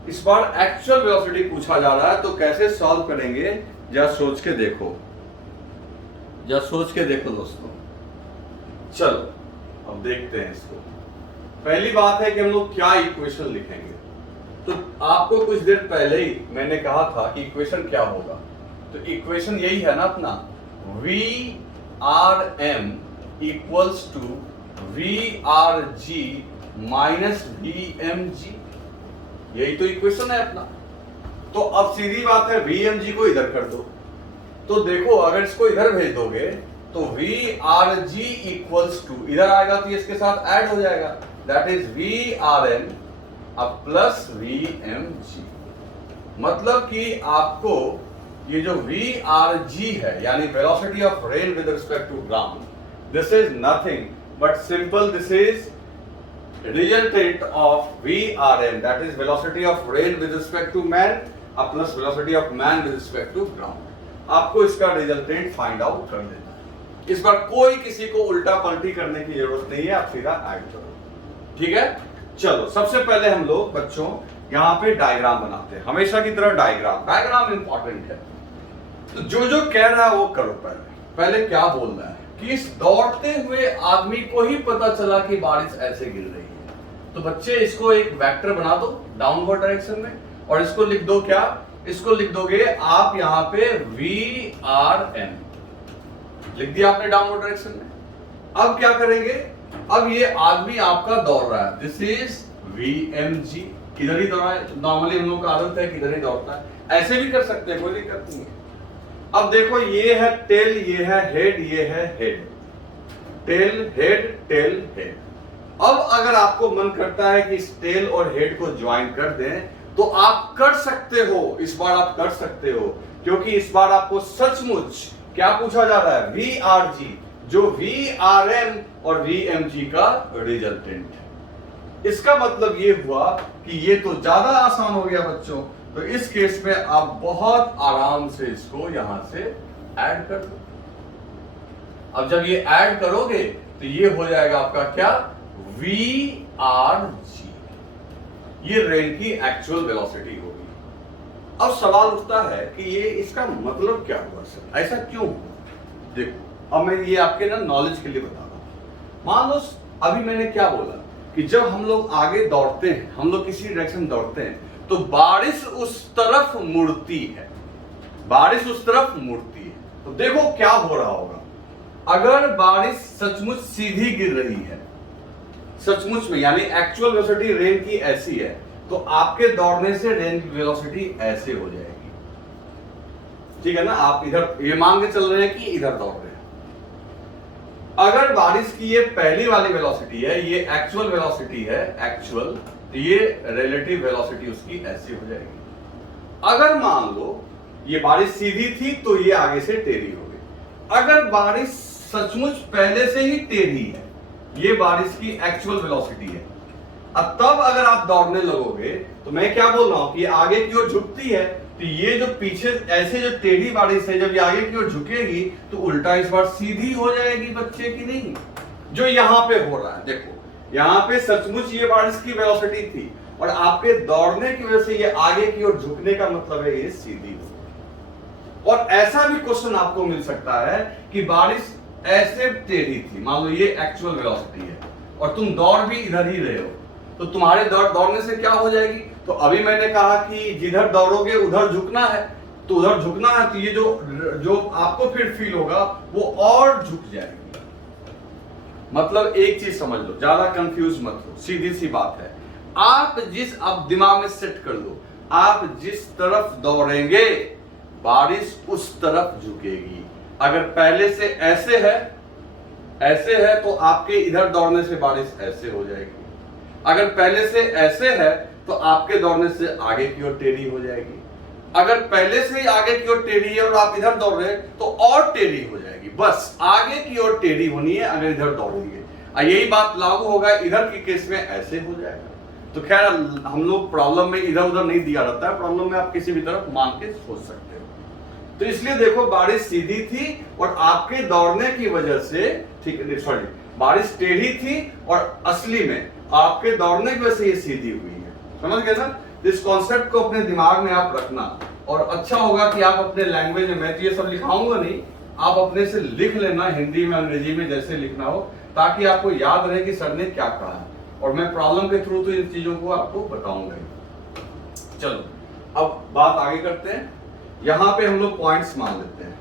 इस बार एक्चुअल वेलोसिटी पूछा जा रहा है, तो कैसे सॉल्व करेंगे, जरा सोच के देखो, दोस्तों। चलो अब देखते हैं इसको। पहली बात है कि हम लोग क्या इक्वेशन लिखेंगे। तो आपको कुछ देर पहले ही मैंने कहा था कि इक्वेशन क्या होगा। तो इक्वेशन यही है ना अपना, VRM equals to VRG minus VMG, यही तो इक्वेशन है अपना। तो अब सीधी बात है, VMG को इधर कर दो। तो देखो अगर इसको इधर भेज दोगे तो VRG इक्वल्स टू इधर आएगा तो इसके साथ ऐड हो जाएगा, दैट इज VRM अब प्लस VMG। मतलब कि आपको ये जो VRG है यानी velocity of rain with respect to ground, this is nothing but simple, this is resultant of VRM, that is velocity of rain with respect to man plus velocity of man with respect to ground। आपको इसका resultant find out कर देना है। इस बार कोई किसी को उल्टा पलटी करने की जरूरत नहीं है, आप सीधा ऐड करो, ठीक है। चलो सबसे पहले हम लोग बच्चों यहाँ पे डायग्राम बनाते हैं, हमेशा की तरह डायग्राम इंपॉर्टेंट है। तो जो जो कह रहा है वो करो। पहले क्या बोल रहा है कि इस दौड़ते हुए आदमी को ही पता चला कि बारिश ऐसे गिर रही है। तो बच्चे इसको एक वेक्टर बना दो डाउनवर्ड डायरेक्शन में, और इसको लिख दो क्या, इसको लिख दोगे आप यहाँ पे VRM लिख दिया आपने डाउनवर्ड डायरेक्शन में। अब क्या करेंगे, अब ये आदमी आपका दौड़ रहा है, दिस इज VMG, किधर ही दौड़ा है। नॉर्मली हम लोग का आदत है किधर ही दौड़ता है, ऐसे भी कर सकते हैं, कोई दिक्कत नहीं है। अब देखो ये है टेल, ये है हेड, ये है head, tail head tail head. अब अगर आपको मन करता है कि इस टेल और हेड को ज्वाइन कर दें तो आप कर सकते हो, इस बार आप कर सकते हो, क्योंकि इस बार आपको सचमुच क्या पूछा जा रहा है, VRG जो VRM और VMG का रिजल्टेंट है। इसका मतलब ये हुआ कि ये तो ज्यादा आसान हो गया बच्चों। तो इस केस में आप बहुत आराम से इसको यहां से ऐड कर दो। अब जब ये ऐड करोगे तो ये हो जाएगा आपका क्या, VRG, ये रेन की एक्चुअल वेलोसिटी होगी। अब सवाल उठता है कि ये इसका मतलब क्या हुआ सर, ऐसा क्यों हुआ। देखो अब मैं ये आपके ना नॉलेज के लिए बता रहा हूं। मान लो अभी मैंने क्या बोला कि जब हम लोग आगे दौड़ते हैं, हम लोग किसी डायरेक्शन दौड़ते हैं तो बारिश उस तरफ मुड़ती है, बारिश उस तरफ मुड़ती है। तो देखो क्या हो रहा होगा, अगर बारिश सचमुच सीधी गिर रही है, सचमुच में यानी एक्चुअल वेलोसिटी रेन की ऐसी है, तो आपके दौड़ने से रेन की वेलोसिटी ऐसे हो जाएगी, ठीक है ना। आप इधर ये मान के चल रहे हैं कि इधर दौड़ रहे हैं। अगर बारिश की ये पहली वाली वेलोसिटी है, ये एक्चुअल वेलोसिटी है, एक्चुअल, तो ये रिलेटिव वेलोसिटी उसकी ऐसी हो जाएगी। अगर मान लो ये बारिश सीधी थी तो ये आगे से टेढ़ी हो गई। अगर बारिश सचमुच पहले से ही टेढ़ी है, ये बारिश की एक्चुअल वेलोसिटी है, अब तब अगर आप दौड़ने लगोगे तो मैं क्या बोल रहा हूं कि आगे की ओर झुकती है, तो ये जो पीछे ऐसे जो टेढ़ी बारिश है, जब ये आगे की ओर झुकेगी तो उल्टा इस बार सीधी हो जाएगी बच्चे की नहीं। जो यहां पे हो रहा है, देखो यहां पे सचमुच ये बारिश की वेलोसिटी थी और आपके दौड़ने की वजह से ये आगे की ओर झुकने का मतलब है ये सीधी हो। और ऐसा भी क्वेश्चन आपको मिल सकता है कि बारिश ऐसे टेढ़ी थी, मान लो ये एक्चुअल वेलोसिटी है और तुम दौड़ भी इधर ही रहे हो, तो तुम्हारे दौड़ने से क्या हो जाएगी। तो अभी मैंने कहा कि जिधर दौड़ोगे उधर झुकना है, तो उधर झुकना है तो ये जो आपको फिर फील होगा वो और झुक जाएगी। मतलब एक चीज समझ लो, ज्यादा कंफ्यूज मत हो, सीधी सी बात है। आप दिमाग में सेट कर लो, आप जिस तरफ दौड़ेंगे बारिश उस तरफ झुकेगी। अगर पहले से ऐसे है तो आपके इधर दौड़ने से बारिश ऐसे हो जाएगी। अगर पहले से ऐसे है तो आपके दौड़ने से आगे की ओर टेढ़ी हो जाएगी। अगर पहले से ही आगे की ओर टेढ़ी है और आप इधर दौड़ रहे हैं तो और टेढ़ी हो जाएगी। बस आगे की ओर टेढ़ी होनी है अगर इधर दौड़ेंगे। यही बात लागू होगा इधर के केस में, ऐसे हो जाएगा। तो खैर हम लोग प्रॉब्लम में इधर उधर नहीं दिया रहता है, प्रॉब्लम में आप किसी भी तरफ मान के सोच सकते हो। तो इसलिए देखो बारिश सीधी थी और आपके दौड़ने की वजह से, ठीक है सॉरी, बारिश टेढ़ी थी और असली में आपके दौड़ने की वजह से ये सीधी हुई है। समझ गए ना। इस कॉन्सेप्ट को अपने दिमाग में आप रखना और अच्छा होगा कि आप अपने लैंग्वेज में, मैं तो ये सब लिखाऊंगा नहीं, आप अपने से लिख लेना, हिंदी में अंग्रेजी में जैसे लिखना हो, ताकि आपको याद रहे कि सर ने क्या कहा है। और मैं प्रॉब्लम के थ्रू तो इन चीजों को आपको बताऊंगा ही। चलो अब बात आगे करते हैं। यहाँ पे हम लोग पॉइंट्स मान लेते हैं,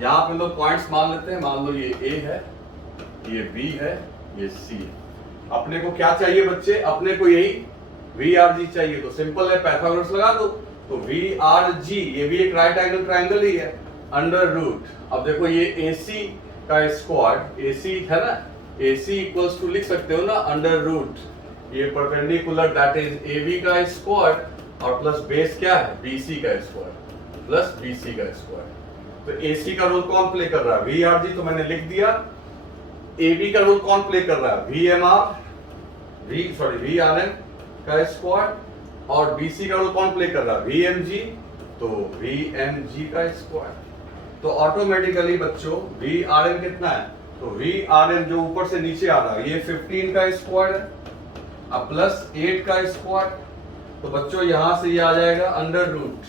यहाँ पे हम लोग पॉइंट्स मान लेते हैं। मान लो ये ए है, ये बी है, ये सी है। अपने को क्या चाहिए बच्चे? अपने को यही वी आर जी चाहिए। तो सिंपल है, पाइथागोरस लगा दो। तो वी आर जी, ये भी एक राइट एंगल ट्राइंगल ही है, अंडर रूट। अब देखो ये ए सी का स्क्वाड, ए सी है ना, ए सी इक्वल्स टू लिख सकते हो ना अंडर रूट ये perpendicular that is A B का स्क्वाड और प्लस बेस क्या है, बी सी का स्क्वाड प्लस बी सी का स्क्वाड। तो ए सी का रोल कौन प्ले कर रहा है? वी आर जी तो मैंने लिख दिया। ए बी का रोल कौन प्ले कर रहा है? V M R, V R M का स्क्वाड। और बी सी का रोल कौन प्ले कर रहा है? वी एम जी, तो वी एम जी का स्क्वाड। तो ऑटोमेटिकली बच्चों वी आर एम कितना है? तो वी आर एम जो ऊपर से नीचे आ रहा है ये 15 का स्क्वाड है, अब प्लस 8 का स्क्वाड। तो बच्चों यहां से ये आ जाएगा अंडर रूट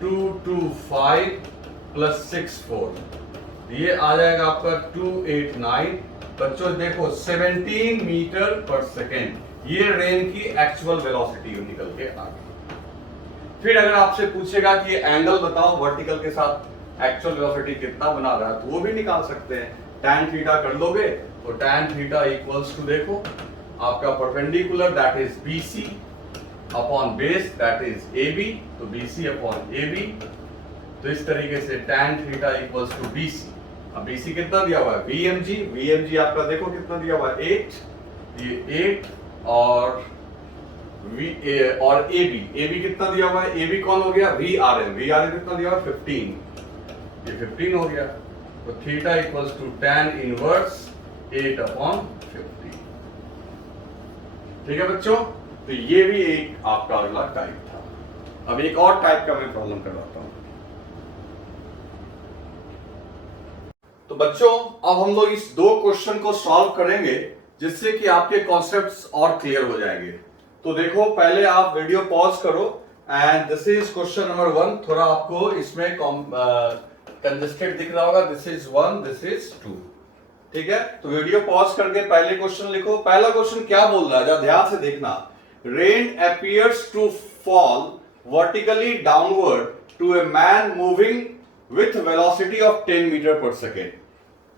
225 प्लस 64, ये आ जाएगा आपका 289। बच्चों देखो 17 मीटर पर सेकेंड, ये रेन की एक्चुअल वेलोसिटी निकल के आ गई। फिर अगर आपसे पूछेगा कि ये एंगल बताओ वर्टिकल के साथ एक्चुअल वेलोसिटी कितना बना रहा है, तो वो भी निकाल सकते हैं। tan थीटा कर लोगे तो tan थीटा इक्वल्स टू देखो आपका perpendicular that is BC upon base that is AB, तो BC अपॉन AB। तो इस तरीके से tan theta equals to BC। अब BC कितना दिया हुआ है? VMG आपका देखो कितना दिया हुआ है 8, ये 8 और AB कितना दिया हुआ है? AB कौन हो गया? VRM कितना दिया हुआ है? 15, ये 15 हो गया। तो theta equals to tan inverse 8 upon 15। ठीक है बच्चों, तो ये भी एक आपका अगला टाइप था। अब एक और टाइप का मैं प्रॉब्लम करवाता हूं। तो बच्चों अब हम लोग इस दो क्वेश्चन को सॉल्व करेंगे, जिससे कि आपके कॉन्सेप्ट्स और क्लियर हो जाएंगे। तो देखो पहले आप वीडियो पॉज करो and this is question number 1। थोड़ा आपको इसमें कंजेस्टेड दिख रहा होगा, दिस इज 1, दिस इज 2। ठीक है, तो वीडियो पॉज करके पहले क्वेश्चन लिखो। पहला क्वेश्चन क्या बोल रहा है, जरा ध्यान से देखना। Rain appears to fall vertically downward to a man moving with velocity of 10 metre per second.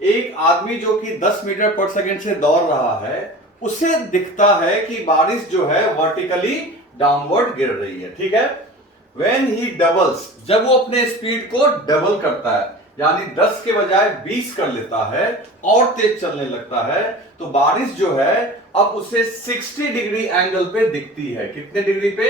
एक आदमी जो कि 10 मीटर पर सेकेंड से दौड़ रहा है, उसे दिखता है कि बारिश जो है वर्टिकली डाउनवर्ड गिर रही है। ठीक है, When he doubles, जब वो अपने स्पीड को डबल करता है, यानी 10 के बजाय 20 कर लेता है और तेज चलने लगता है, तो बारिश जो है अब उसे 60 डिग्री एंगल पे दिखती है। कितने डिग्री पे?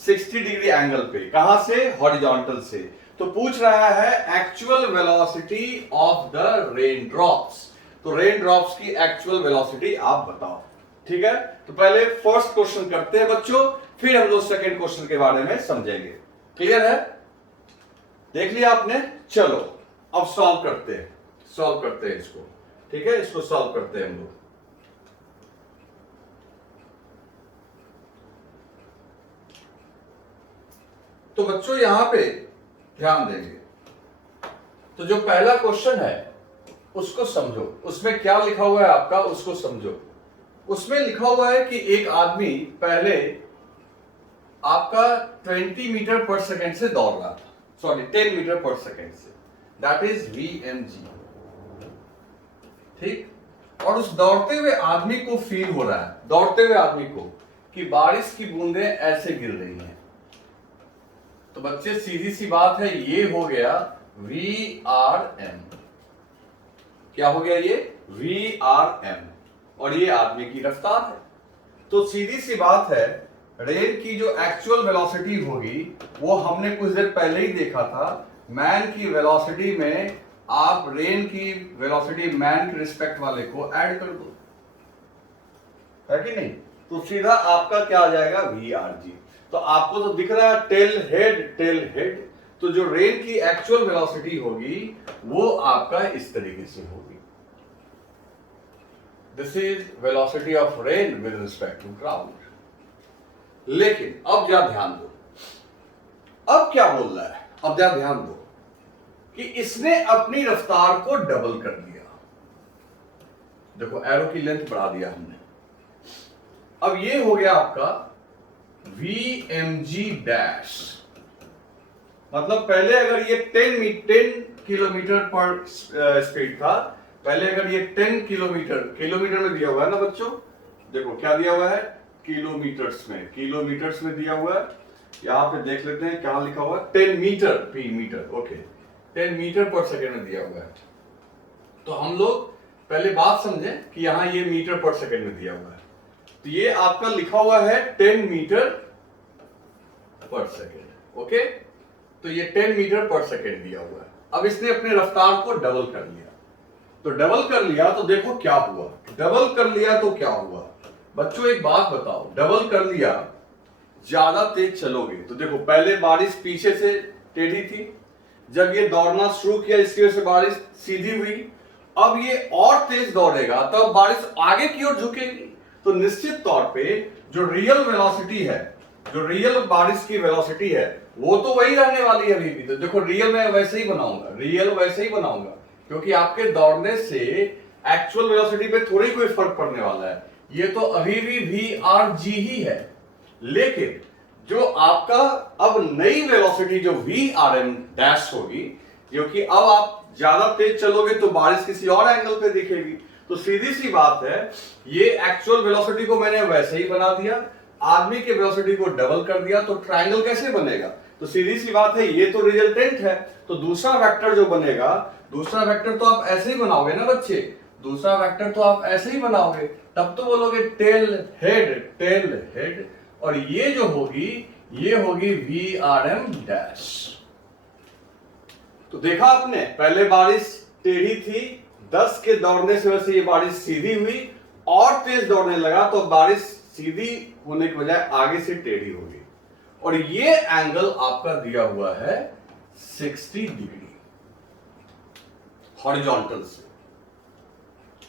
60 डिग्री एंगल पे। कहां से? हॉरिजॉन्टल से। तो पूछ रहा है actual velocity of the rain drops. तो रेन ड्रॉप्स की एक्चुअल वेलोसिटी आप बताओ। ठीक है, तो पहले फर्स्ट क्वेश्चन करते हैं बच्चों, फिर हम लोग सेकंड क्वेश्चन के बारे में समझेंगे। क्लियर है? देख लिया आपने? चलो अब सॉल्व करते हैं इसको। ठीक है, इसको सॉल्व करते हैं हम लोग। तो बच्चों यहां पे ध्यान देंगे, तो जो पहला क्वेश्चन है उसको समझो, उसमें क्या लिखा हुआ है आपका उसको समझो। उसमें लिखा हुआ है कि एक आदमी पहले आपका 20 मीटर पर सेकेंड से दौड़ रहा था, 10 मीटर पर सेकेंड से, दैट इज VMG। ठीक, और उस दौड़ते हुए आदमी को फील हो रहा है, दौड़ते हुए आदमी को, कि बारिश की बूंदें ऐसे गिर रही हैं। तो बच्चे सीधी सी बात है, ये हो गया VRM। क्या हो गया ये? VRM, और ये आदमी की रफ्तार है। तो सीधी सी बात है, रेन की जो एक्चुअल वेलोसिटी होगी वो हमने कुछ देर पहले ही देखा था। मैन की वेलोसिटी में आप रेन की वेलोसिटी मैन के रिस्पेक्ट वाले को ऐड कर दो, है कि नहीं? तो सीधा आपका क्या आ जाएगा? VRG। तो आपको तो दिख रहा है टेल हेड। तो जो रेन की एक्चुअल वेलोसिटी होगी वो आपका इस तरीके से होगी। This is velocity of rain with respect to ground. लेकिन अब क्या ध्यान दो, अब क्या बोल रहा है? अब क्या ध्यान दो, कि इसने अपनी रफ्तार को डबल कर दिया। देखो एरो की लेंथ बढ़ा दिया हमने। अब ये हो गया आपका VMG डैश। मतलब पहले अगर ये 10 किलोमीटर पर स्पीड था, पहले अगर ये 10 किलोमीटर में दिया हुआ है ना बच्चों, देखो क्या दिया हुआ है, किलोमीटर्स में दिया हुआ है। यहां पे देख लेते हैं क्या लिखा हुआ है, 10 metre, okay, 10 metre per second में दिया हुआ है। तो हम लोग पहले बात समझें कि यहां ये मीटर पर सेकेंड में दिया हुआ है। तो ये आपका लिखा हुआ है 10 मीटर पर सेकेंड, ओके। तो ये 10 मीटर पर सेकेंड दिया हुआ है। अब इसने अपने रफ्तार को डबल कर लिया। तो डबल कर लिया तो देखो क्या हुआ, डबल कर लिया तो क्या हुआ बच्चों, एक बात बताओ, डबल कर लिया, ज्यादा तेज चलोगे तो देखो पहले बारिश पीछे से टेढ़ी थी, जब ये दौड़ना शुरू किया इसकी वजह से बारिश सीधी हुई। अब ये और तेज दौड़ेगा तब बारिश आगे की ओर झुकेगी। तो निश्चित तौर पे जो रियल वेलोसिटी है, जो रियल बारिश की वेलोसिटी है, वो तो वही रहने वाली है अभी भी। तो देखो रियल मैं वैसे ही बनाऊंगा, क्योंकि आपके दौड़ने से एक्चुअल वेलोसिटी पे थोड़ी कोई फर्क पड़ने वाला है। ये तो अभी भी VRG ही है। लेकिन जो आपका अब नई वेलोसिटी जो VRM डैश होगी, क्योंकि अब आप ज्यादा तेज चलोगे तो बारिश किसी और एंगल पे दिखेगी। तो सीधी सी बात है, ये एक्चुअल वेलोसिटी को मैंने वैसे ही बना दिया, आदमी के वेलोसिटी को डबल कर दिया, तो ट्रायंगल कैसे बनेगा। तो सीधी सी बात है, ये तो रिजल्टेंट है। तो दूसरा वेक्टर जो बनेगा, दूसरा वेक्टर तो आप ऐसे ही बनाओगे ना बच्चे, दूसरा वेक्टर तो आप ऐसे ही बनाओगे, तब तो बोलोगे टेल हेड, और ये जो होगी ये होगी VRM डैश। तो देखा आपने, पहले बारिश टेढ़ी थी, 10 के दौड़ने से वैसे ये बारिश सीधी हुई, और तेज दौड़ने लगा तो बारिश सीधी होने के बजाय आगे से टेढ़ी होगी। और ये एंगल आपका दिया हुआ है 60 डिग्री हॉरिजॉन्टल से।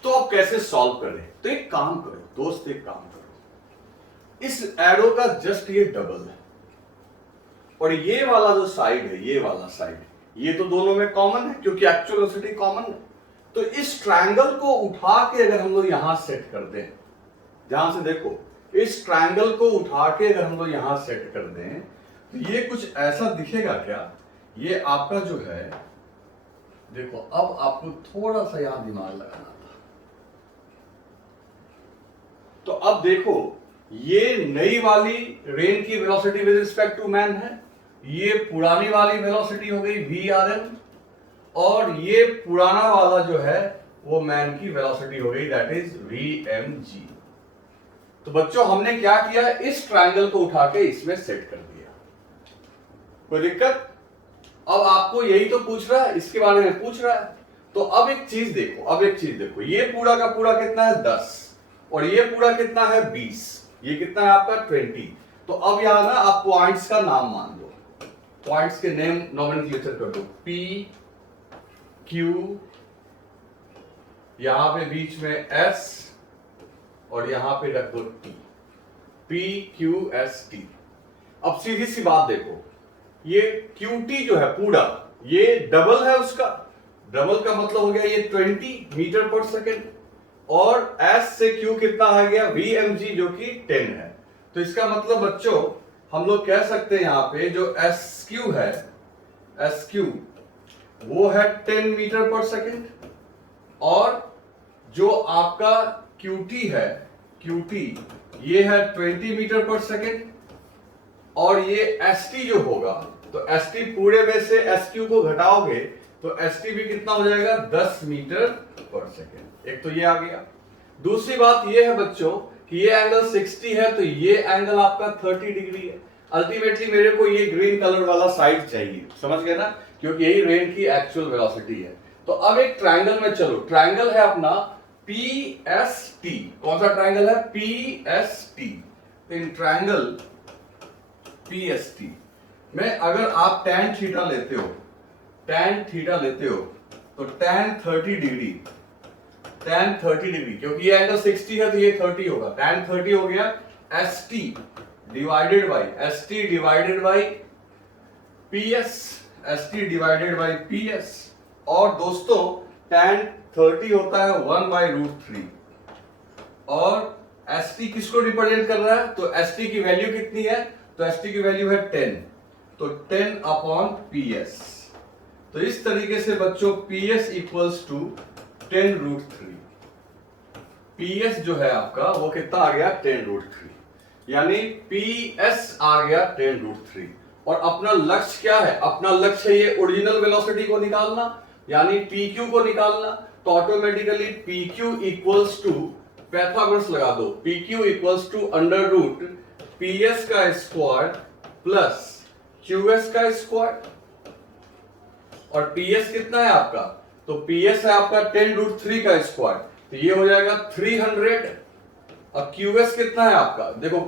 तो आप कैसे सॉल्व करें, तो एक काम करो दोस्त, एक काम करो, इस एरो का जस्ट ये डबल है, और ये वाला जो साइड है, ये वाला साइड, ये तो दोनों में कॉमन है क्योंकि एक्चुअल वेलोसिटी कॉमन है। तो इस ट्रायंगल को उठा के अगर हम लोग यहां सेट कर दें, ध्यान से देखो, इस ट्रायंगल को उठा के अगर हम लोग यहां सेट कर दें तो ये कुछ ऐसा दिखेगा क्या। ये आपका जो है, देखो अब आपको थोड़ा सा यहां दिमाग लगाना था। तो अब देखो, ये नई वाली रेन की velocity with respect to man है, ये पुरानी वाली वेलोसिटी हो गई VRM, और ये पुराना वाला जो है वो मैन की वेलोसिटी हो गई, दैट इज VMG। तो बच्चों हमने क्या किया, इस ट्रायंगल को उठा के इसमें सेट कर दिया। कोई दिक्कत। अब आपको यही तो पूछ रहा है, इसके बारे में पूछ रहा है। तो अब एक चीज देखो, ये पूरा का पूरा कितना है 10, और ये पूरा कितना है 20, ये कितना है आपका 20। तो अब यहां ना आप पॉइंट्स का नाम मान दो, पॉइंट्स के नेम नोमेनक्लेचर कर दो, P Q, यहां पे बीच में S, और यहां पे रख दो T, PQST। अब सीधी सी बात देखो, ये QT जो है पूरा, ये डबल है उसका, डबल का मतलब हो गया ये 20 मीटर पर सेकेंड, और S से Q कितना आ गया VMG जो कि 10 है। तो इसका मतलब बच्चों हम लोग कह सकते हैं यहां पे जो SQ है, SQ वो है 10 मीटर पर सेकेंड, और जो आपका QT है, QT ये है 20 मीटर पर सेकेंड, और ये ST जो होगा, तो ST पूरे में से SQ को घटाओगे तो ST भी कितना हो जाएगा 10 मीटर पर सेकेंड। एक तो ये आ गया। दूसरी बात ये है बच्चों कि ये एंगल 60 है, तो ये एंगल आपका 30 डिग्री है। अल्टीमेटली मेरे को ये ग्रीन कलर वाला साइड चाहिए, समझ गए ना, क्योंकि यही रेन की एक्चुअल वेलोसिटी है। तो अब एक ट्रायंगल में चलो, ट्रायंगल है अपना PST। कौन सा ट्रायंगल है, PST। इन ट्रायंगल PST में अगर आप tan थीटा लेते हो, तो tan 30 डिग्री, क्योंकि ये एंगल 60 है तो ये 30 होगा, tan 30 हो गया ST divided by PS st divided by ps। और दोस्तों tan 30 होता है 1/√3 और st किसको रिप्रेजेंट कर रहा है? तो st की वैल्यू कितनी है? तो st की वैल्यू है 10, तो 10/ps। तो इस तरीके से बच्चों ps इक्वल्स टू 10√3। ps जो है आपका वो कितना आ गया? 10√3, यानी ps आ गया 10√3। और अपना लक्ष्य क्या है? अपना लक्ष्य है ये ओरिजिनल वेलोसिटी को निकालना, यानी pq को निकालना। तो automatically pq equals to, Pythagoras लगा दो, pq इक्वल्स टू √ps का स्क्वायर प्लस qs का स्क्वायर। और ps कितना है आपका? तो ps है आपका 10√3 का स्क्वायर, तो ये हो जाएगा 300। और qs कितना है आपका? देखो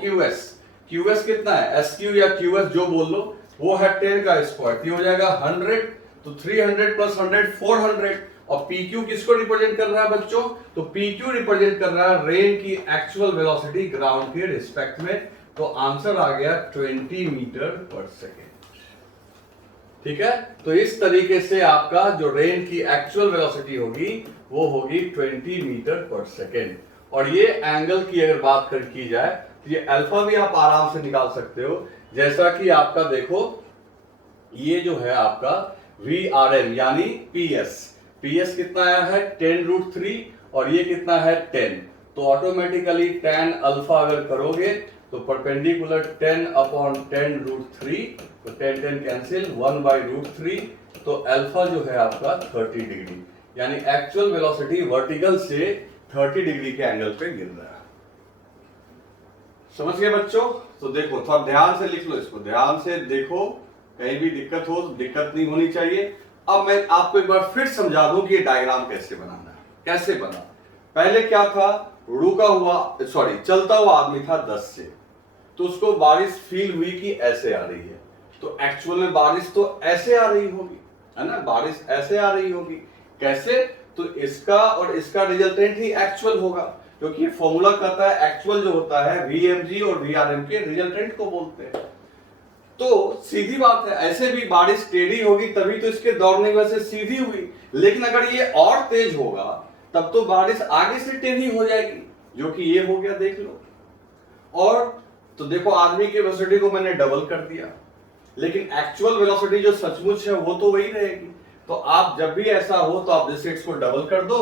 qs कितना है? sq या qs जो बोल लो, वो है 10 का स्क्वायर, तो ये हो जाएगा 100। तो 300 प्लस 100 400। और pq किसको रिप्रेजेंट कर रहा है बच्चों? तो pq रिप्रेजेंट कर रहा है रेन की एक्चुअल वेलोसिटी ग्राउंड के रिस्पेक्ट में। तो आंसर आ गया 20 मीटर पर सेकेंड। ठीक है, तो इस तरीके से आपका जो रेन की एक्चुअल वेलोसिटी होगी वो होगी 20 मीटर पर सेकेंड। और ये एंगल की अगर बात की जाए तो ये अल्फा भी आप आराम से निकाल सकते हो, जैसा कि आपका देखो ये जो है आपका VRM यानी PS कितना आया है? 10√3 और ये कितना है? 10। तो ऑटोमेटिकली tan अल्फा अगर करोगे तो परपेंडिकुलर 10/10√3, तो 10 कैंसिल, 1/√3। तो अल्फा जो है आपका 30 डिग्री, यानी एक्चुअल वेलोसिटी वर्टिकल से 30 डिग्री के एंगल पे गिर रहा है। समझ गए बच्चों? तो देखो थोड़ा ध्यान से लिख लो, इसको ध्यान से देखो, कहीं भी दिक्कत हो तो दिक्कत नहीं होनी चाहिए। अब मैं आपको एक बार फिर समझा दूं कि ये डायग्राम कैसे बनाना है। कैसे बना? पहले क्या था? चलता हुआ आदमी था 10 से, तो उसको बारिश फील हुई कि ऐसे आ रही है, तो एक्चुअल में बारिश तो ऐसे आ रही होगी, है ना? बारिश ऐसे आ रही होगी। कैसे? तो इसका और इसका रिजल्टेंट ही एक्चुअल होगा, क्योंकि ये फॉर्मूला कहता है एक्चुअल जो होता है VMG और VRM के रिजल्टेंट को बोलते हैं। तो सीधी बात है, ऐसे भी बारिश टेढ़ी होगी तभी तो इसके दौड़ने की वजह से सीधी हुई, लेकिन अगर ये और तेज होगा तब तो बारिश आगे से टेढ़ी हो जाएगी, जो कि ये हो गया, देख लो। और तो देखो आदमी की वेलोसिटी को मैंने डबल कर दिया, लेकिन एक्चुअल वेलोसिटी जो सचमुच है वो तो वही रहेगी। तो आप जब भी ऐसा हो तो आप जैसे इसको डबल कर दो,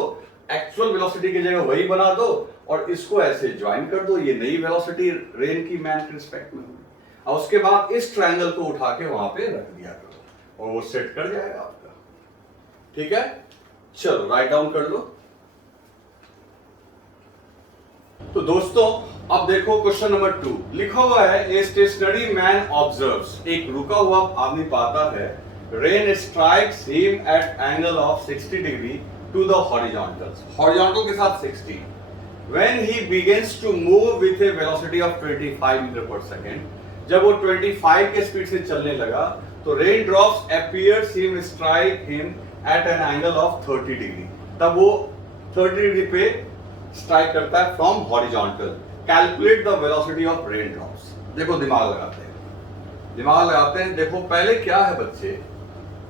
एक्चुअल वेलोसिटी की जगह वही बना दो और इसको ऐसे ज्वाइन कर दो, ये नई वेलोसिटी रेन की मैन के रिस्पेक्ट में होगी। और उसके बाद इस ट्रायंगल को उठा के वहां पे रख दिया करो और वो सेट कर जाएगा आपका। ठीक है, चलो राइट डाउन कर लो। तो दोस्तों अब देखो क्वेश्चन नंबर 2 लिखा हुआ है, ए स्टेशनरी मैन ऑब्जर्व्स, एक रुका हुआ आदमी पाता है, rain strikes him at angle of 60 degree to the horizontal के साथ 60 when he begins to move with a velocity of 25 metre per second. जब वो 25 के स्पीड से चलने लगा तो rain drops appears him strike him at an angle of 30 degree. तब वो 30 डिग्री पे स्ट्राइक करता है from horizontal. Calculate the velocity of rain drops. देखो दिमाग लगाते हैं। देखो पहले क्या है बच्चे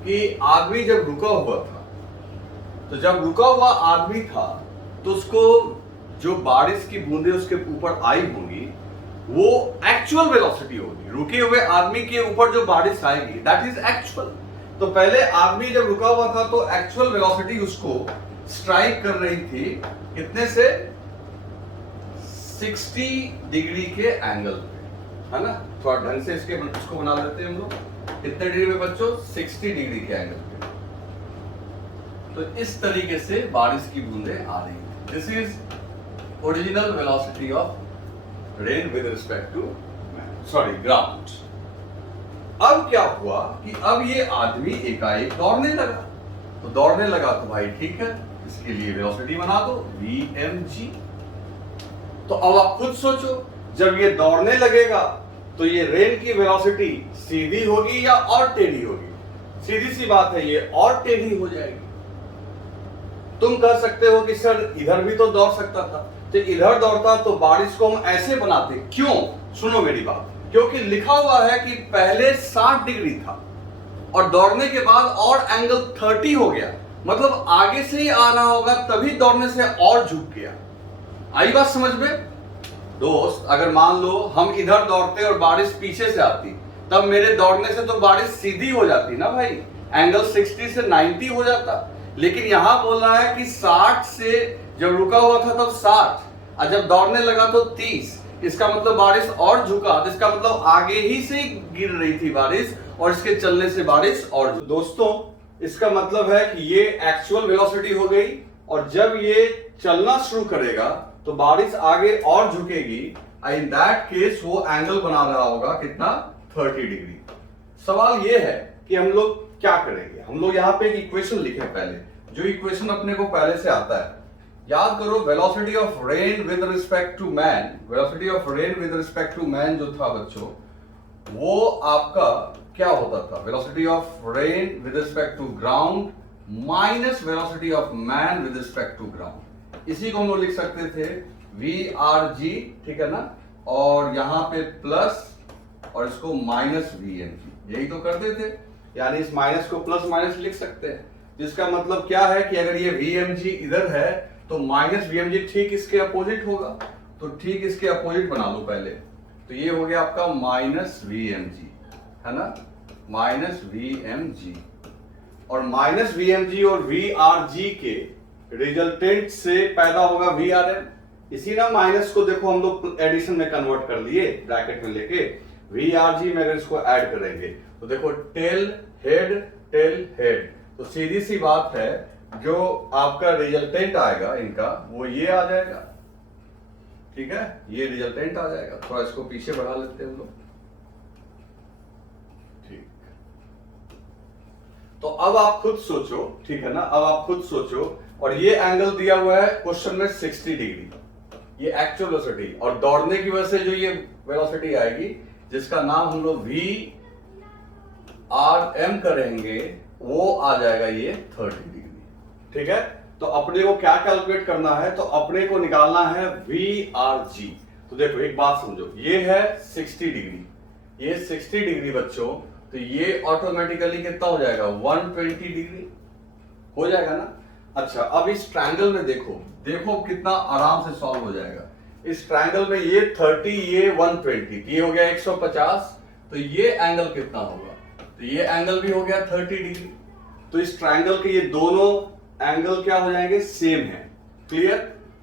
कि आदमी जब रुका हुआ था, तो जब रुका हुआ आदमी था तो उसको जो बारिश की बूंदें उसके ऊपर आई होंगी वो एक्चुअल वेलोसिटी होगी। रुके हुए आदमी के ऊपर जो बारिश आएगी दैट इज एक्चुअल। तो पहले आदमी जब रुका हुआ था तो एक्चुअल वेलोसिटी उसको स्ट्राइक कर रही थी कितने से? 60 डिग्री के एंगल पे, है ना? थोड़ा ढंग से इसको बना लेते हैं हम लोग। कितने डिग्री पे बच्चों? 60 डिग्री के एंगल पे। तो इस तरीके से बारिश की बूंदें आ रही थी। This is original velocity of rain with respect to ground. अब क्या हुआ कि अब ये आदमी एकाएक दौड़ने लगा। तो दौड़ने लगा तो भाई ठीक है, इसके लिए वेलोसिटी बना दो VMG। तो अब आप खुद सोचो, जब ये दौड़ने लगेगा तो ये रेन की वेलोसिटी सीधी होगी या और टेढ़ी होगी? सीधी सी बात है, ये और टेढ़ी हो जाएगी। तुम कह सकते हो कि सर इधर भी तो दौड़ सकता था, तो इधर दौड़ता तो बारिश को हम ऐसे बनाते। क्यों? सुनो मेरी बात, क्योंकि लिखा हुआ है कि पहले 60 डिग्री था और दौड़ने के बाद और एंगल 30 हो गया, मतलब आगे से ही आ रहा होगा तभी दौड़ने से और झुक गया। आई बात समझ में दोस्त? अगर मान लो हम इधर दौड़ते और बारिश पीछे से आती, तब मेरे दौड़ने से तो बारिश सीधी हो जाती ना भाई, एंगल 60 से 90 हो जाता। लेकिन यहां बोल रहा है कि 60 से जब रुका हुआ था तब 60, और जब दौड़ने लगा तो 30। इसका मतलब बारिश और झुका, तो इसका मतलब आगे ही से गिर रही थी बारिश और इसके चलने से बारिश और। दोस्तों इसका मतलब है कि ये एक्चुअल वेलोसिटी हो गई, और जब ये चलना शुरू करेगा तो बारिश आगे और झुकेगी। इन दैट केस वो एंगल बना रहा होगा कितना, 30 डिग्री। सवाल ये है कि हम लोग क्या करेंगे। हम लोग यहाँ पे एक इक्वेशन लिखे पहले, जो इक्वेशन अपने को पहले से आता है। याद करो, velocity of rain with respect to man, velocity of rain with respect to man जो था बच्चों, वो आपका क्या होता था, velocity of rain with respect to ground minus velocity of man with respect to ground. इसी को हम लोग लिख सकते थे VRG, ठीक है ना, और यहां पे प्लस और इसको माइनस VMG, यही तो करते थे। यानी इस माइनस को प्लस माइनस लिख सकते हैं, जिसका मतलब क्या है कि अगर ये VMG इधर है तो माइनस VMG ठीक इसके अपोजिट होगा। तो ठीक इसके अपोजिट बना लो पहले, तो ये हो गया आपका माइनस VMG, है ना, माइनस VMG। और माइनस VMG और VRG के रिजल्टेंट से पैदा होगा VRM। इसी ना माइनस को देखो हम लोग एडिशन में कन्वर्ट कर लिए, ब्रैकेट में लेके VRG में अगर इसको ऐड करेंगे तो देखो टेल हेड, तो सीधी सी बात है, जो आपका रिजल्टेंट आएगा इनका वो ये आ जाएगा, ठीक है, ये रिजल्टेंट आ जाएगा। थोड़ा इसको पीछे बढ़ा लेते हैं हम लोग, ठीक। तो अब आप खुद सोचो, ठीक है ना, अब आप खुद सोचो, और ये एंगल दिया हुआ है क्वेश्चन में 60 डिग्री, ये एक्चुअल वेलोसिटी, और दौड़ने की वजह से जो ये वेलोसिटी आएगी जिसका नाम हम लोग VRM करेंगे, वो आ जाएगा ये 30 डिग्री, ठीक है। तो अपने को क्या कैलकुलेट करना है, तो अपने को निकालना है VRG। तो देखो एक बात समझो, ये है 60 डिग्री, ये 60 डिग्री बच्चों, तो ये ऑटोमेटिकली कितना हो जाएगा, 120 डिग्री हो जाएगा ना। अच्छा अब इस ट्रायंगल में देखो कितना आराम से सॉल्व हो जाएगा। इस ट्रायंगल में ये 30, ये 120, ये हो गया 150, तो ये एंगल कितना होगा, तो ये एंगल भी हो गया 30 डिग्री। तो इस ट्रायंगल के ये दोनों एंगल क्या हो जाएंगे, सेम है। क्लियर?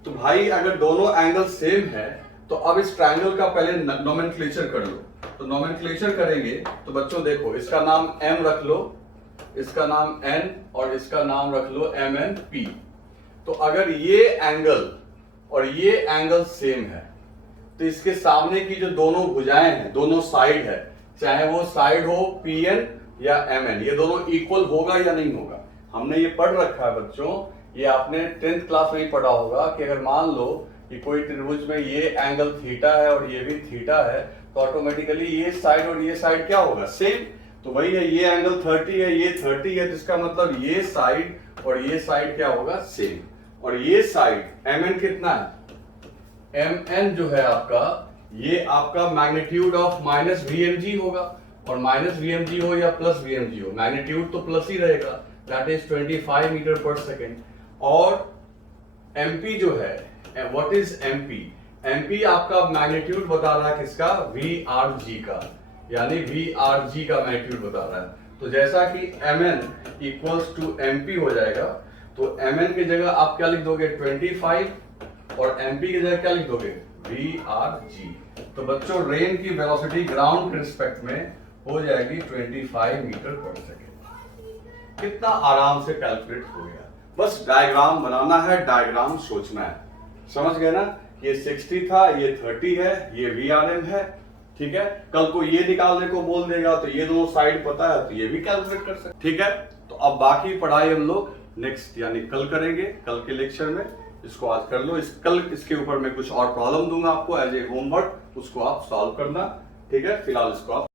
तो भाई अगर दोनों एंगल सेम है तो अब इस ट्रायंगल का पहले नोमेनक्लेचर कर लो। तो नोमेनक्लेचर करेंगे तो बच्चों देखो, इसका नाम M रख लो, इसका नाम N, और इसका नाम रख लो MNP। तो अगर ये एंगल और ये एंगल सेम है तो इसके सामने की जो दोनों भुजाएं हैं, दोनों साइड है, चाहे वो साइड हो PN या MN, ये दोनों इक्वल होगा या नहीं होगा। हमने ये पढ़ रखा है बच्चों, ये आपने 10th क्लास में ही पढ़ा होगा कि अगर मान लो कि कोई त्रिभुज में ये एंगल थीटा है और ये भी थीटा है, तो ऑटोमेटिकली ये साइड और ये साइड क्या होगा, सेम। तो वही है, ये एंगल 30 है, ये 30 है, जिसका मतलब ये साइड और ये साइड क्या होगा, सेम। और ये साइड MN कितना है, MN जो है आपका, ये आपका मैग्नीट्यूड ऑफ माइनस VMG होगा, और माइनस VMG हो या प्लस VMG हो, मैग्नीट्यूड तो प्लस ही रहेगा, that is 25 metre per second. और MP जो है, व्हाट इज MP? MP आपका मैग्नीट्यूड बता रहा है किसका, VRG का, यानी VRG का मैग्नीट्यूड बता रहा है। तो जैसा कि MN इक्वल्स टू MP हो जाएगा, तो MN की जगह आप क्या लिख दोगे, 25, और MP की जगह क्या लिख दोगे, VRG। तो बच्चों रेन की वेलोसिटी ग्राउंड के रिस्पेक्ट में हो जाएगी 25 मीटर पर सेकेंड। कितना आराम से कैलकुलेट हो गया, बस डायग्राम बनाना है, डायग्राम सोचना है। समझ गए ना, ये 60 था, ये 30 है, ये VRM है, ठीक है। कल को ये निकालने को बोल देगा तो ये दोनों साइड पता है तो ये भी कैलकुलेट कर सकते, ठीक है। तो अब बाकी पढ़ाई हम लोग नेक्स्ट यानी कल करेंगे, कल के लेक्चर में। इसको आज कर लो, कल इसके ऊपर मैं कुछ और प्रॉब्लम दूंगा आपको एज ए होमवर्क, उसको आप सॉल्व करना, ठीक है। फिलहाल इसको आप